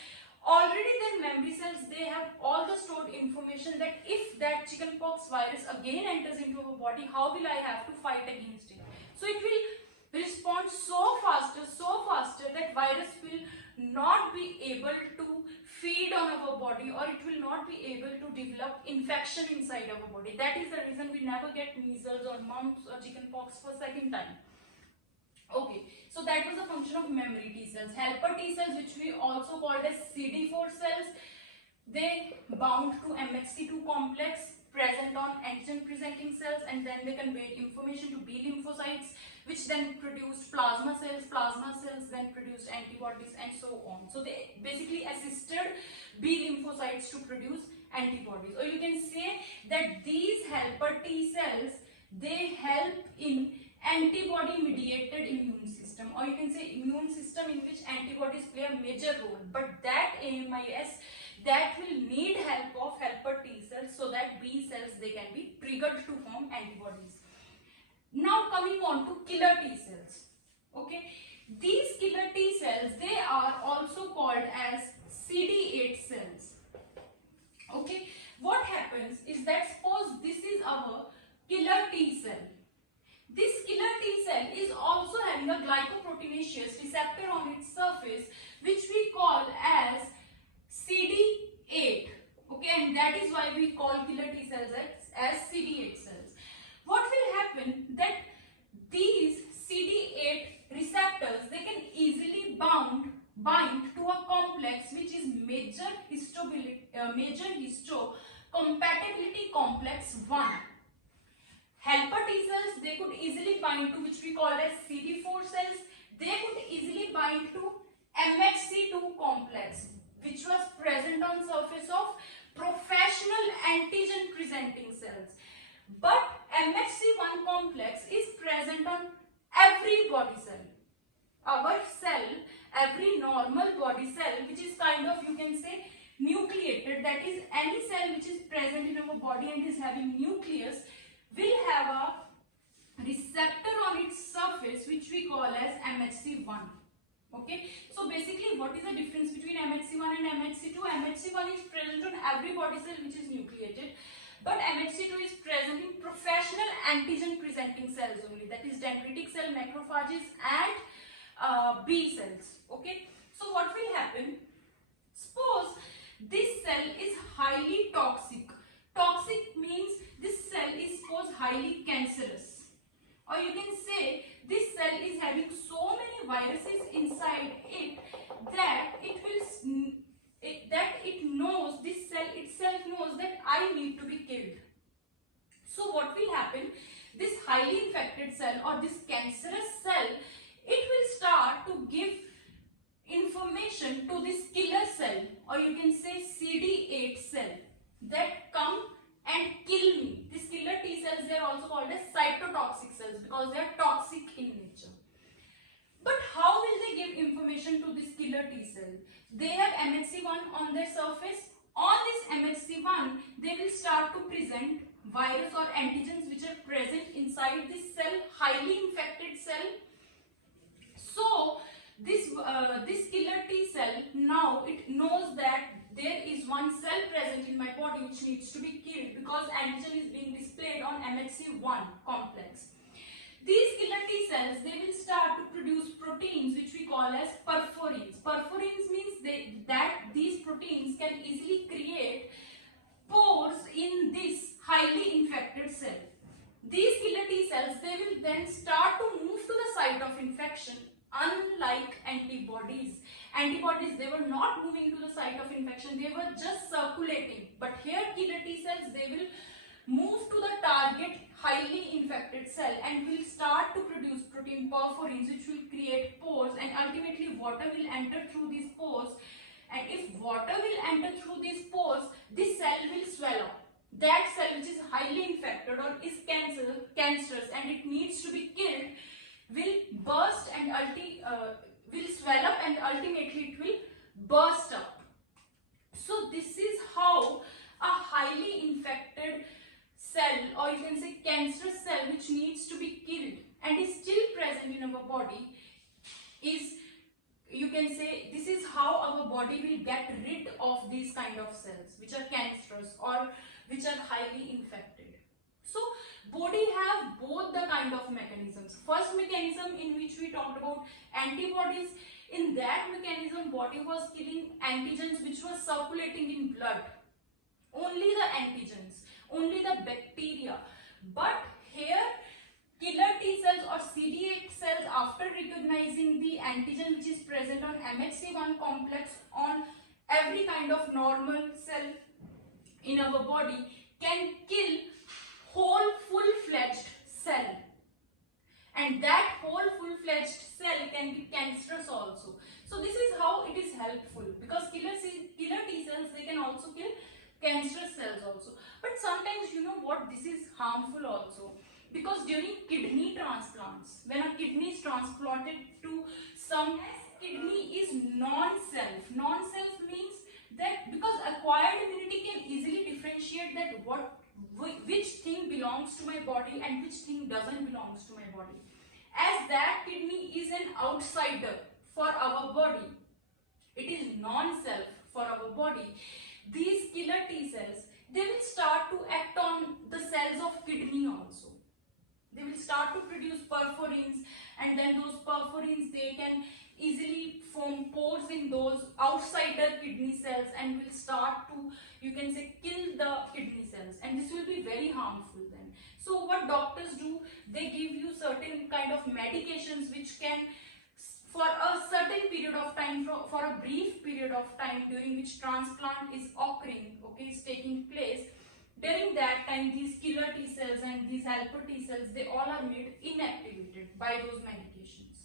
already their memory cells, they have all the stored information that if that chickenpox virus again enters into our body, how will I have to fight against it? So it will respond so faster that virus will not be able to feed on our body, or it will not be able to develop infection inside our body. That is the reason we never get measles or mumps or chickenpox for second time. Okay, so that was the function of memory T cells. Helper T cells, which we also called as CD4 cells, they bound to MHC2 complex present on antigen presenting cells, and then they conveyed information to B lymphocytes, which then produced plasma cells then produced antibodies, and so on. So they basically assisted B lymphocytes to produce antibodies. Or you can say that these helper T cells, they help in antibody mediated immune system, or you can say immune system in which antibodies play a major role. But that AMIS, that will need help of helper T cells, so that B cells, they can be triggered to form antibodies. Now coming on to killer T cells. Okay, these killer T cells, they are also called as CD8 cells. Okay, what happens is that suppose this is our killer T cell. This killer T cell is also having a glycoproteinaceous receptor on its surface, which we call as CD8. Okay, and that is why we call killer T cells as CD8 cells. What will happen that these CD8 receptors, they can easily bind to a complex which is major histocompatibility complex 1. Helper T cells, they could easily bind to, which we call as CD4 cells. They could easily bind to MHC2 complex, which was present on surface of professional antigen presenting cells. But MHC1 complex is present on every body cell. Our cell, every normal body cell, which is kind of, you can say, nucleated, that is any cell which is present in our body and is having nucleus, will have a receptor on its surface which we call as MHC1. Okay, so basically what is the difference between MHC1 and MHC2? MHC1 is present on every body cell which is nucleated, but MHC2 is present in professional antigen presenting cells only, that is dendritic cell, macrophages and B cells. Okay, so what will happen? Suppose this cell is highly toxic. Toxic means this cell is suppose highly cancerous, or you can say this cell is having so many viruses inside it that this cell itself knows that I need to be killed. So what will happen? This highly infected cell or this cancerous cell, it will start to give information to this killer cell, or you can say CD8 cell, that come and kill me. These killer T cells, they are also called as cytotoxic cells because they are toxic in nature. But how will they give information to this killer T cell? They have MHC1 on their surface. On this MHC1, they will start to present virus or antigens which are present inside this cell, highly infected cell. So this killer T cell, now it knows that there is one cell present in my body which needs to be killed because antigen is being displayed on MHC1 complex. These killer T cells, they will start to produce proteins which we call as perforins. Perforins means that these proteins can easily create pores in this highly infected cell. These killer T cells, they will then start to move to the site of infection. Unlike antibodies, they were not moving to the site of infection, they were just circulating. But here killer T cells, they will move to the target highly infected cell and will start to produce protein perforins which will create pores, and ultimately water will enter through these pores, and if water will enter through these pores, this cell will swell up. that cell which is highly infected or is cancerous and it needs to be killed will burst and will swell up and ultimately it will burst up. So this is how a highly infected cell, or you can say cancerous cell, which needs to be killed and is still present in our body, is, you can say, this is how our body will get rid of these kind of cells which are cancerous or which are highly infected. So body have both the kind of mechanisms. First mechanism in which we talked about antibodies. In that mechanism, body was killing antigens which were circulating in blood. Only the antigens, only the bacteria. But here, killer T cells or CD8 cells, after recognizing the antigen which is present on MHC1 complex on every kind of normal cell in our body, can kill whole full-fledged cell. And that whole full-fledged cell can be cancerous also. So this is how it is helpful, because killer T cells, they can also kill cancerous cells also. But sometimes, you know what, this is harmful also, because during kidney transplants, when a kidney is transplanted to some, kidney is non-self. Non-self means that because acquired immunity can easily differentiate that which thing belongs to my body and which thing doesn't belongs to my body. As that kidney is an outsider for our body, it is non-self for our body, these killer T cells, they will start to act on the cells of kidney also. They will start to produce perforins, and then those perforins, they can easily form pores in those outsider kidney cells and will start to, you can say, kill the kidney cells, and this will be very harmful then. So what doctors do, they give you certain kind of medications which can, for a certain period of time, for a brief period of time during which transplant is occurring, okay, is taking place, during that time these killer T cells and these helper T cells, they all are made inactivated by those medications.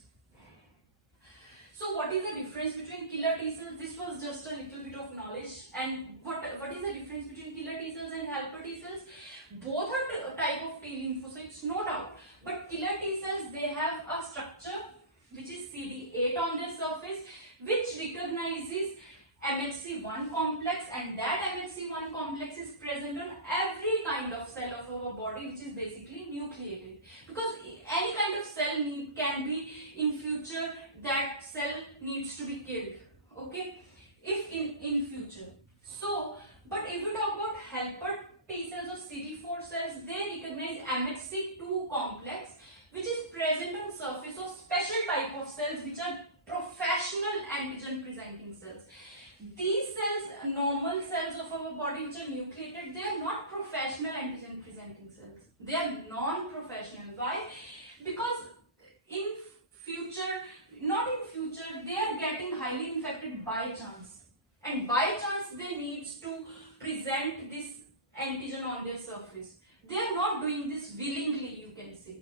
So what is the difference between killer T cells? This was just a little bit of knowledge. And what is the difference between killer T cells and helper T cells? Both are type of T lymphocytes, no doubt. But killer T cells, they have a structure which is CD8 on their surface, which recognizes MHC1 complex, and that MHC1 complex is present on every kind of cell of our body which is basically nucleated. Because any kind of cell can be in future, that cell needs to be killed, okay, if in future. So, but if we talk about helper T cells or CD4 cells, they recognize MHC2 complex which is present on surface of special type of cells which are professional antigen presenting cells. These cells, normal cells of our body which are nucleated, they are not professional antigen presenting cells. They are non-professional. Why? Because in future, not in future, they are getting highly infected by chance. And by chance they need to present this antigen on their surface. They are not doing this willingly, you can say.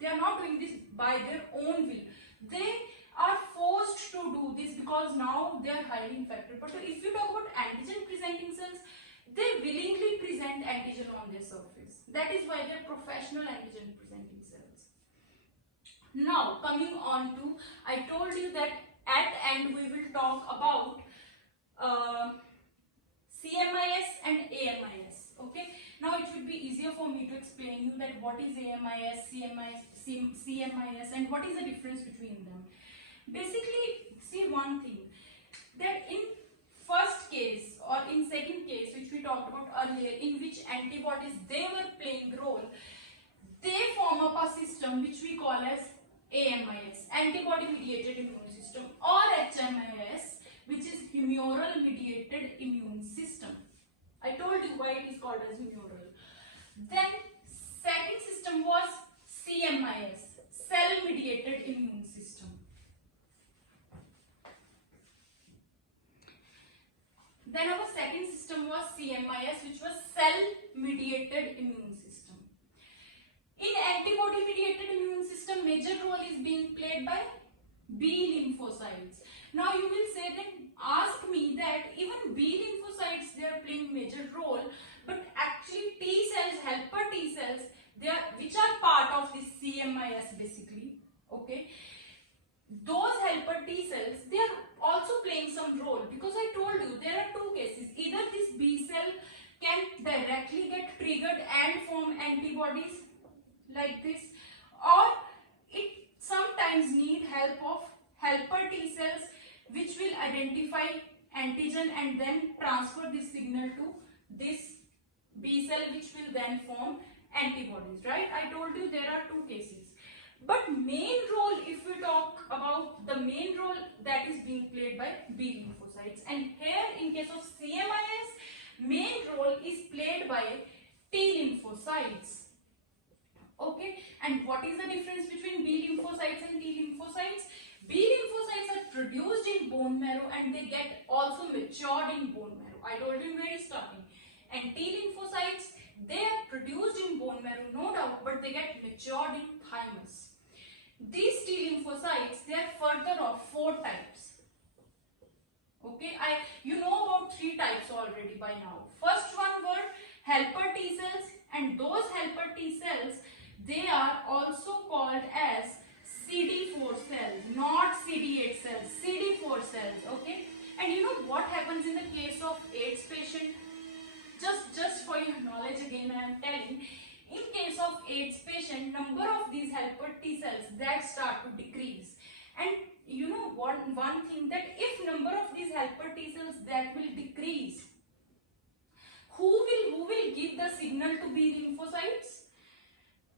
They are not doing this by their own will. They are forced to do this because now they are highly infected. But if you talk about antigen presenting cells, they willingly present antigen on their surface. That is why they are professional antigen presenting cells. Now coming on to, I told you that at end we will talk about CMIS and AMIS. Okay. Now it would be easier for me to explain you that what is AMIS, CMIS, and what is the difference between them. Basically, see one thing, that in first case or in second case which we talked about earlier, in which antibodies, they were playing role, they form up a system which we call as AMIS, antibody mediated immune system, or HMIS, which is humoral mediated immune system. I told you why it is called as humoral. Then second system was CMIS, cell mediated immune system. Then our second system was CMIS, which was cell mediated immune system. In antibody mediated immune system, major role is being played by B lymphocytes. Now you will say that, ask me that even B lymphocytes, they are playing major role, but actually T some role, because I told you there are two cases. Either this B cell can directly get triggered and form antibodies like this, or it sometimes need help of helper T cells which will identify antigen and then transfer this signal to this B cell which will then form antibodies, right? I told you there are two cases. But main role, if we talk about the main role that is being played by B lymphocytes, and here in case of CMIS, main role is played by T lymphocytes. Okay, and what is the difference between B lymphocytes and T lymphocytes? B lymphocytes are produced in bone marrow and they get also matured in bone marrow. I told you in very starting. And T lymphocytes, they are produced in bone marrow, no doubt, but they get matured in thymus. These T lymphocytes, they are further of 4 types. Okay, you know about 3 types already by now. First one were helper T cells, and those helper T cells, they are also called as CD4 cells, not CD8 cells, CD4 cells. Okay, and you know what happens in the case of AIDS patient? Just for your knowledge again, I am telling. In case of AIDS patient, number of these helper T cells that start to decrease. And you know what? One thing, that if number of these helper T cells that will decrease, who will give the signal to B lymphocytes?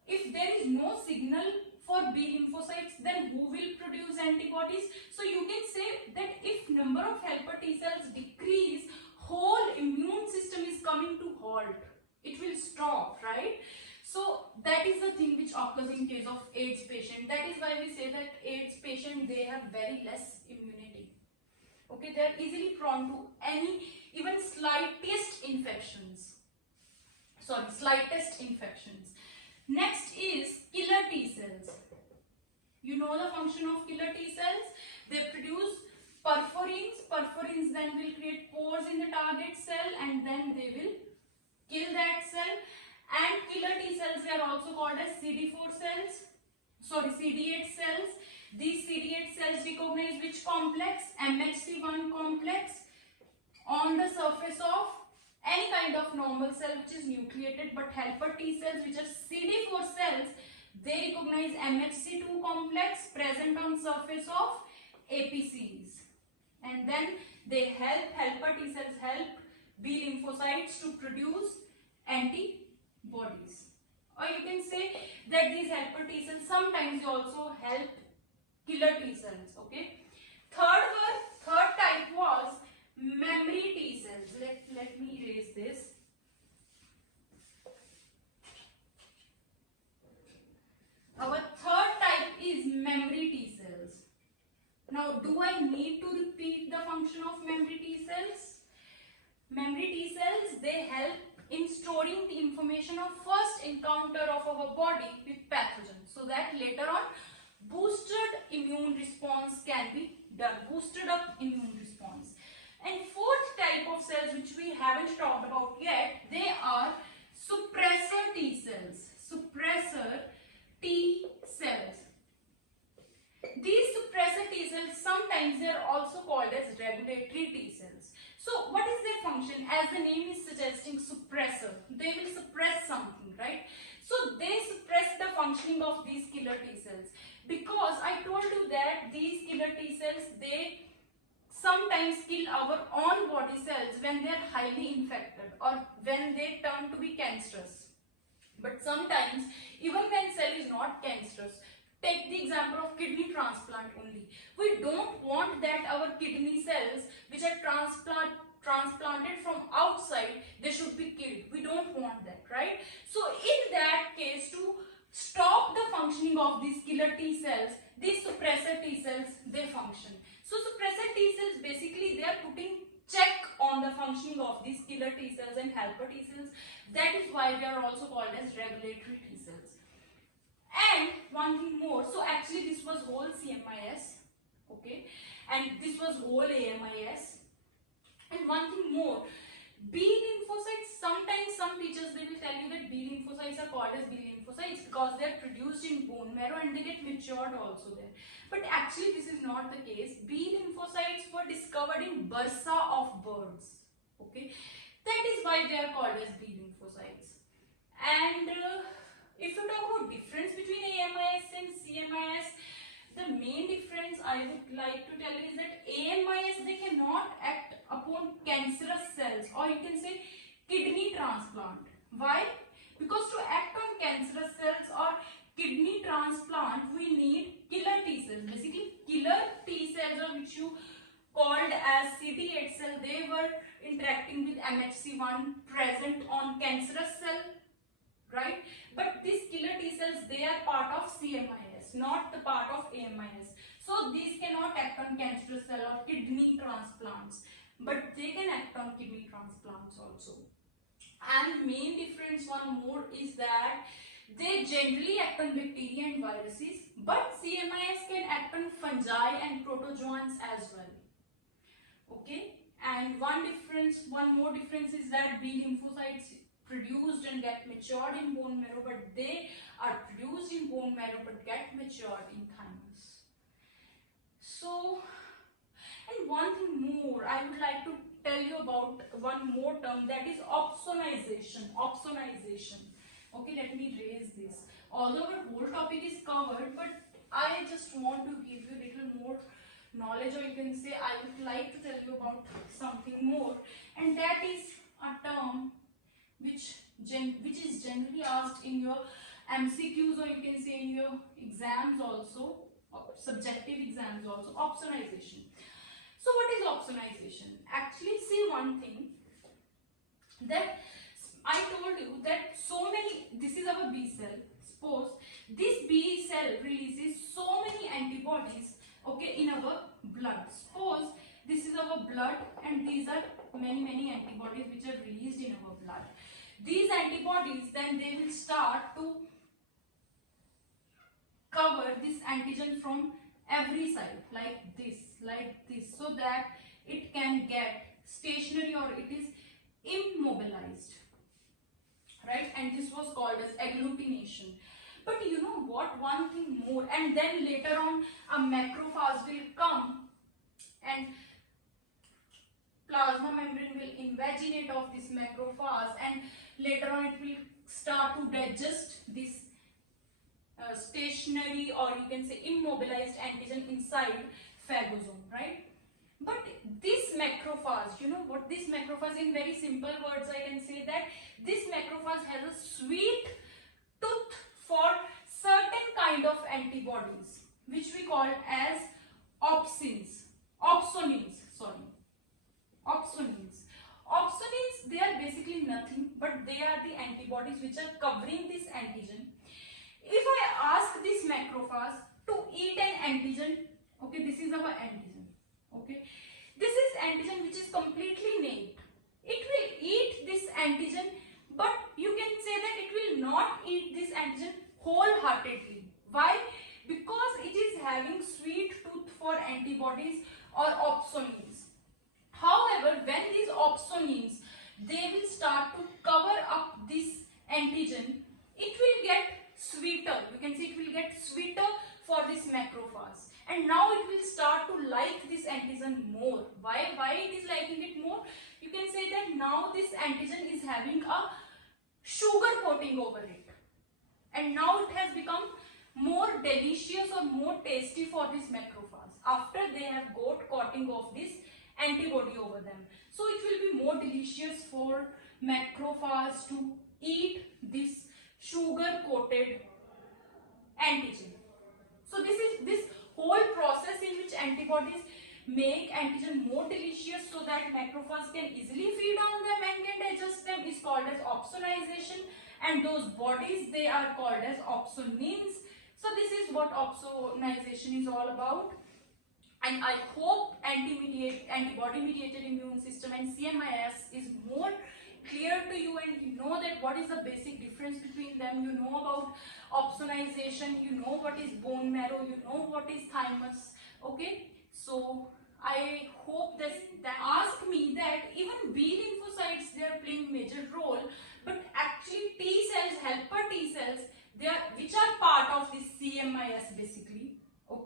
If there is no signal for B lymphocytes, then who will produce antibodies? So you can say that if number of helper T cells decrease, whole immune system is coming to halt. It will stop, right? So that is the thing which occurs in case of AIDS patient. That is why we say that AIDS patient, they have very less immunity. Okay, they are easily prone to any, even slightest infections. Next is killer T cells. You know the function of killer T cells. They produce perforins. Perforins then will create pores in the target cell and then they will kill that cell. And killer T cells, they are also called as CD8 cells. These CD8 cells recognize which complex? MHC1 complex on the surface of any kind of normal cell which is nucleated, but helper T cells, which are CD4 cells, they recognize MHC2 complex present on surface of APCs. And then they helper T cells help B lymphocytes to produce antibodies. Or you can say that these helper T cells sometimes also help killer T cells. Okay. Third type was memory T cells. Let me erase this. Our third type is memory T cells. Now, do I need to repeat the function of memory T cells? Memory T cells, they help in storing the information of first encounter of our body with pathogens, so that later on boosted immune response can be done, boosted up immune response. And fourth type of cells which we haven't talked about yet, they are suppressor T cells. Suppressor T cells. These suppressor T cells, sometimes they are also called as regulatory T cells. So what is their function? As the name is suggesting, suppressor. They will suppress something, right? So they suppress the functioning of these killer T cells. Because I told you that these killer T cells, they sometimes kill our own body cells when they are highly infected or when they turn to be cancerous. But sometimes, even when cell is not cancerous, take the example of kidney transplant only. We don't want that our kidney cells which are transplanted from outside, they should be killed. We don't want that, right? So in that case, to stop the functioning of these killer T cells, these suppressor T cells, they function. So suppressor T cells, basically they are putting check on the functioning of these killer T cells and helper T cells. That is why they are also called as regulatory T cells. And one thing more, so actually this was whole CMIS, okay, and this was whole AMIS. And one thing more, B lymphocytes, sometimes some teachers, they will tell you that B lymphocytes are called as B lymphocytes lymphocytes because they are produced in bone marrow and they get matured also there. But actually this is not the case. B lymphocytes were discovered in bursa of birds. Okay, that is why they are called as B lymphocytes. And if you talk about difference between AMIS and CMIS, the main difference I would like to tell you is that AMIS, they cannot act upon cancerous cells, or you can say kidney transplant. Why? Because to act on cancerous cells or kidney transplant, we need killer T cells. Basically, killer T cells, or which you called as CD8 cell, they were interacting with MHC1 present on cancerous cell, right? But these killer T cells, they are part of CMIS, not the part of AMIS. So these cannot act on cancerous cell or kidney transplants, but they can act on kidney transplants also. And main difference one more is that they generally act on bacteria and viruses, but CMIS can act on fungi and protozoans as well. Okay, and one more difference is that B lymphocytes produced and get matured in bone marrow, but they are produced in bone marrow but get matured in thymus. So, and one thing more, I would like to tell you about one more term, that is opsonization. Opsonization. Okay, let me raise this. Although our whole topic is covered, but I just want to give you a little more knowledge, or you can say I would like to tell you about something more, and that is a term which is generally asked in your MCQs, or you can say in your exams also, subjective exams also, opsonization. So what is opsonization? Actually, see one thing, that I told you that so many, this is our B cell. Suppose this B cell releases so many antibodies, okay, in our blood. Suppose this is our blood and these are many antibodies which are released in our blood. These antibodies, then they will start to cover this antigen from every side, like this, so that it can get stationary or it is immobilized, right? And this was called as agglutination. But you know what, one thing more, and then later on a macrophage will come and plasma membrane will invaginate of this macrophage, and later on it will start to digest this stationary, or you can say immobilized antigen inside phagosome, right? But this macrophage, you know what this macrophage, in very simple words I can say that this macrophage has a sweet tooth for certain kind of antibodies which we call as opsonins. Opsonins, they are basically nothing but they are the antibodies which are covering this antigen. If I ask this macrophage to eat an antigen, okay, this is our antigen, okay, this is antigen which is completely naked. It will eat this antigen, but you can say that it will not eat this antigen wholeheartedly. Why? Because it is having sweet tooth for antibodies or opsonins. However, when these opsonins, they will start to cover up this antigen, it will get sweeter. You can see it will get sweeter for this macrophage, and now it will start to like this antigen more. Why it is liking it more? You can say that now this antigen is having a sugar coating over it, and now it has become more delicious or more tasty for this macrophage after they have got coating of this antibody over them. So it will be more delicious for macrophage to eat this sugar coated antigen. So this whole process in which antibodies make antigen more delicious so that macrophage can easily feed on them and can digest them is called as opsonization, and those bodies, they are called as opsonins. So this is what opsonization is all about, and I hope antibody mediated immune system and CMIS is more clear to you, and you know that what is the basic difference between them. You know about opsonization, you know what is bone marrow, you know what is thymus. Okay, so I hope that ask me that even B lymphocytes, they are playing major role, but actually T cells, helper T cells, they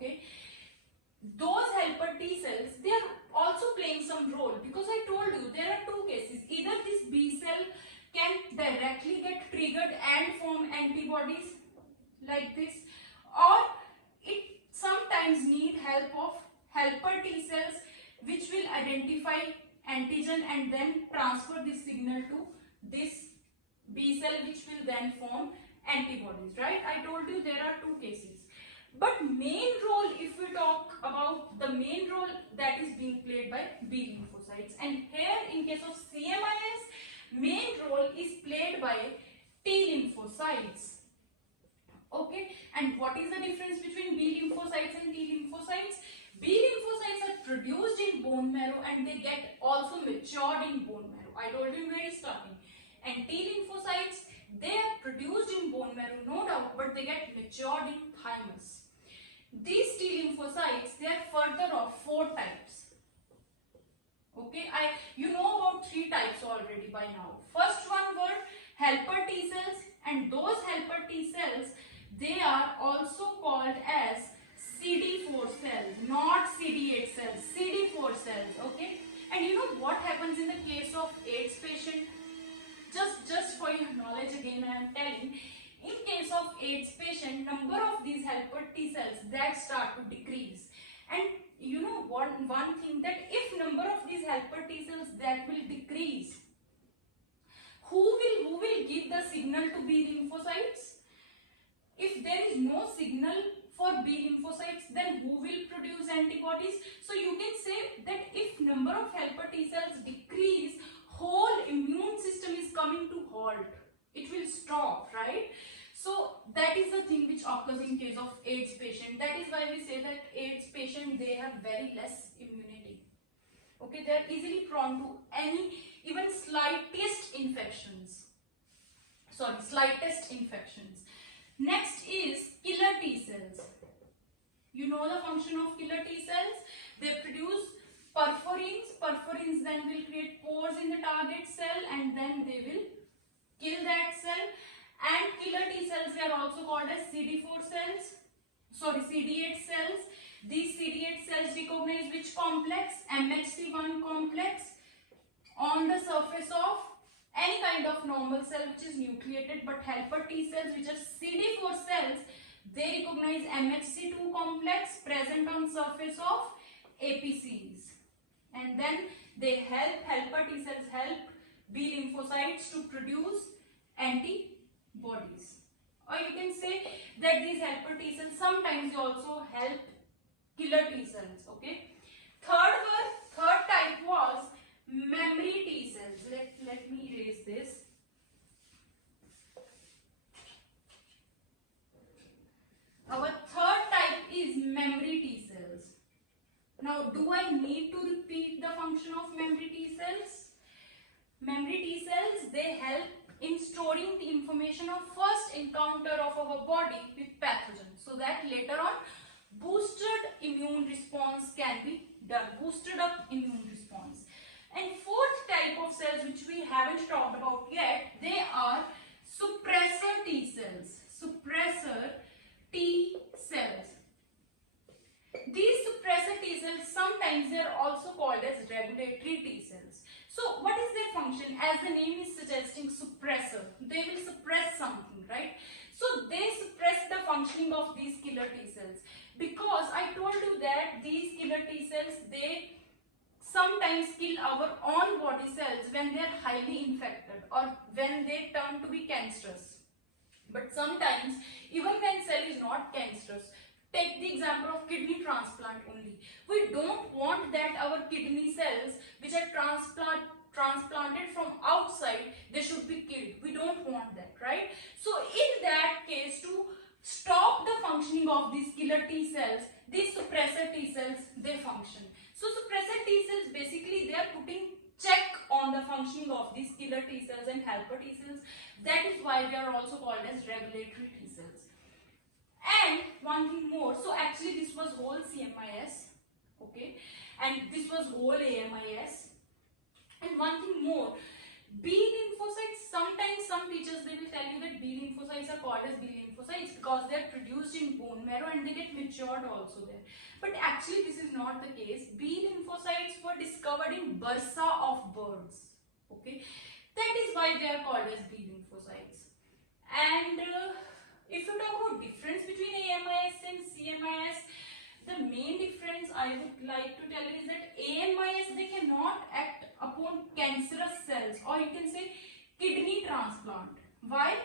Okay, those helper T cells, they are also playing some role, because I told you there are two cases. Either this B cell can directly get triggered and form antibodies like this, or it sometimes need help of helper T cells which will identify antigen and then transfer this signal to this B cell, which will then form antibodies, right? I told you there are two cases. But main role, if we talk about the main role that is being played by B lymphocytes, and here in case of CMIS, main role is played by T lymphocytes. Okay, and what is the difference between B lymphocytes and T lymphocytes? B lymphocytes are produced in bone marrow and they get also matured in bone marrow. I told you in very starting. And T lymphocytes, they are produced in bone marrow, no doubt, but they get matured in thymus. These T lymphocytes, they are further of 4 types. Okay, you know about 3 types already by now. First one were helper T cells, and those helper T cells, they are also called as CD4 cells, not CD8 cells, CD4 cells. Okay, and you know what happens in the case of AIDS patient? Just for your knowledge again, I am telling. In case of AIDS patient, number of these helper T cells that start to decrease. And you know one thing, that if number of these helper T cells that will decrease, who will give the signal to B lymphocytes? If there is no signal for B lymphocytes, then who will produce antibodies? So you can say that if number of helper T cells decrease, whole immune system is coming to halt. It will stop, right? So that is the thing which occurs in case of AIDS patient. That is why we say that AIDS patient, they have very less immunity. Okay, they are easily prone to any, even slightest infections. Next is killer T cells. You know the function of killer T cells? They produce perforins. Perforins then will create pores in the target cell and then they will kill that cell. And killer T cells, they are also called as CD8 cells. These CD8 cells recognize which complex? MHC1 complex on the surface of any kind of normal cell which is nucleated, but helper T cells, which are CD4 cells, they recognize MHC2 complex present on surface of APCs. And then they helper T cells help B lymphocytes to produce antibodies. Or you can say that these helper T cells sometimes also help killer T cells. Okay. Third type was memory T cells. Let me erase this. Our third type is memory T cells. Now, do I need to repeat the function of memory T cells? Memory T cells, they help in storing the information of first encounter of our body with pathogen, so that later on boosted immune response can be done, boosted up immune response. And fourth type of cells which we haven't talked about yet, they are suppressor T cells. Suppressor T cells. These suppressor T cells, sometimes they are also called as regulatory T cells. So what is their function? As the name is suggesting, suppressor. They will suppress something, right? So they suppress the functioning of these killer T cells. Because I told you that these killer T cells, they sometimes kill our own body cells when they are highly infected or when they turn to be cancerous. But sometimes, even when cell is not cancerous, take the example of kidney transplant only. We don't want that our kidney cells which are transplanted from outside, they should be killed. We don't want that, right? So in that case, to stop the functioning of these killer T cells, these suppressor T cells, they function. So suppressor T cells, basically they are putting check on the functioning of these killer T cells and helper T cells. That is why they are also called as regulatory T cells. And one thing more, so actually this was whole CMIS, okay, and this was whole AMIS. And one thing more, B lymphocytes, sometimes some teachers they will tell you that B lymphocytes are called as B lymphocytes because they are produced in bone marrow and they get matured also there. But actually this is not the case. B lymphocytes were discovered in bursa of birds. Okay, that is why they are called as B lymphocytes. And if you talk about difference between AMIS and CMIS, the main difference I would like to tell you is that AMIS, they cannot act upon cancerous cells, or you can say kidney transplant. Why?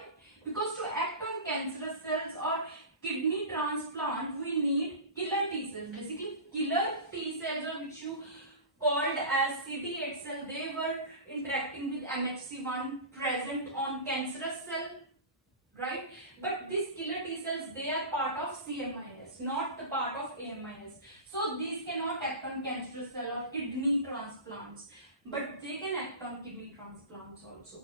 Because to act on cancerous cells or kidney transplant, we need killer T cells. Basically, killer T cells, or which you called as CD8 cell, they were interacting with MHC1 present on cancerous cell, right? But these killer T cells, they are part of CMIS, not the part of AMIS. So these cannot act on cancerous cell or kidney transplants, but they can act on kidney transplants also.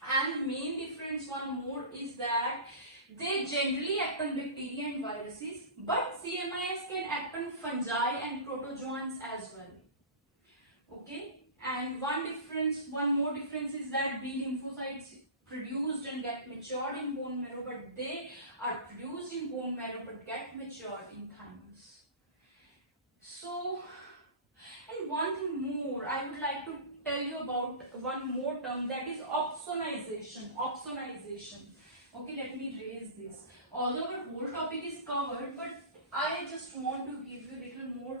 And main difference one more is that they generally act on bacteria and viruses, but CMIS can act on fungi and protozoans as well. Okay, and one more difference is that B lymphocytes produced and get matured in bone marrow, but they are produced in bone marrow but get matured in thymus. So, and one thing more, I would like to tell you about one more term, that is opsonization. Opsonization. Okay, let me raise this. Although our whole topic is covered, but I just want to give you a little more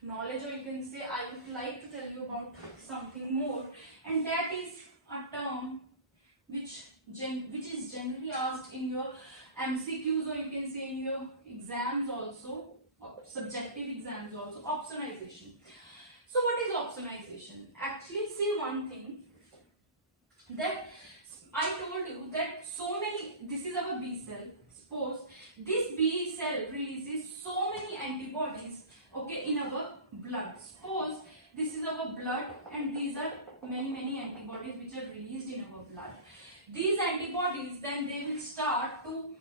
knowledge, or you can say I would like to tell you about something more, and that is a term which is generally asked in your MCQs, or you can say in your exams also, subjective exams also, opsonization. So what is opsonization? Actually, see one thing, that I told you that so many, this is our B cell, suppose this B cell releases so many antibodies, okay, in our blood. Suppose this is our blood and these are many antibodies which are released in our blood. These antibodies, then they will start to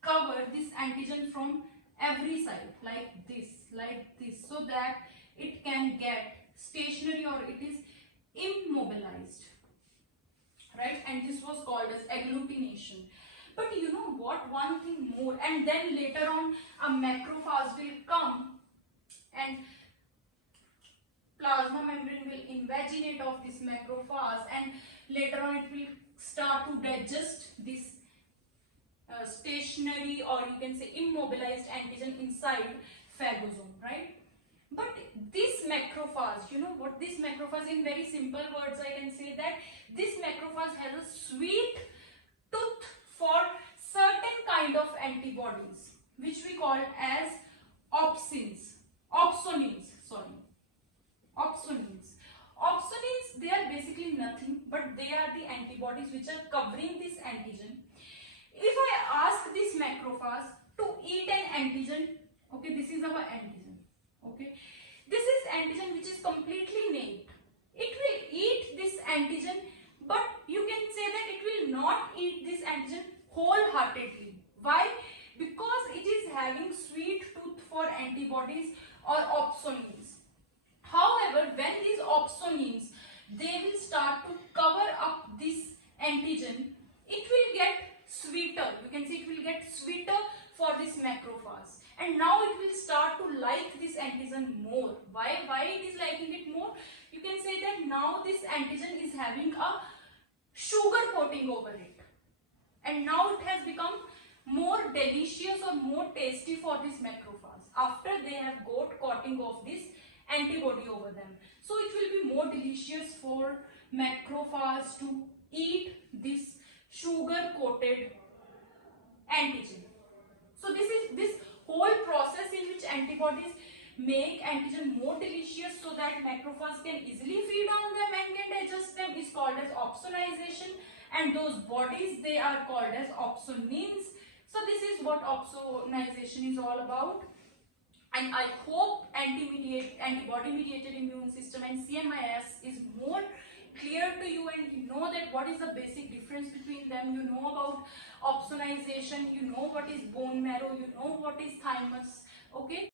cover this antigen from every side, like this, so that it can get stationary or it is immobilized, right? And this was called as agglutination. But you know what, one thing more, and then later on a macrophage will come and plasma membrane will invaginate of this macrophage, and later on it will start to digest this stationary, or you can say immobilized antigen inside phagosome, right? But this macrophage, you know what this macrophage, in very simple words I can say that this macrophage has a sweet tooth for certain kind of antibodies which we call as opsonins. Opsonins, they are basically nothing but they are the antibodies which are covering this antigen. If I ask this macrophage to eat an antigen, okay, this is our antigen, okay, this is antigen which is completely naked. It will eat this antigen, but you can say that it will not eat this antigen wholeheartedly. Why? Because it is having sweet tooth for antibodies or opsonins. However, when these opsonins, they will start to cover up this antigen, it will get sweeter. You can say it will get sweeter for this macrophage, and now it will start to like this antigen more. Why it is liking it more? You can say that now this antigen is having a sugar coating over it, and now it has become more delicious or more tasty for this macrophage after they have got coating of this antibody over them. So it will be more delicious for macrophage to eat this sugar coated antigen. So this whole process in which antibodies make antigen more delicious so that macrophage can easily feed on them and can digest them is called as opsonization, and those bodies, they are called as opsonins. So this is what opsonization is all about, and I hope antibody mediated immune system and CMIS is more clear to you, and you know that what is the basic difference between them. You know about opsonization, you know what is bone marrow, you know what is thymus, okay.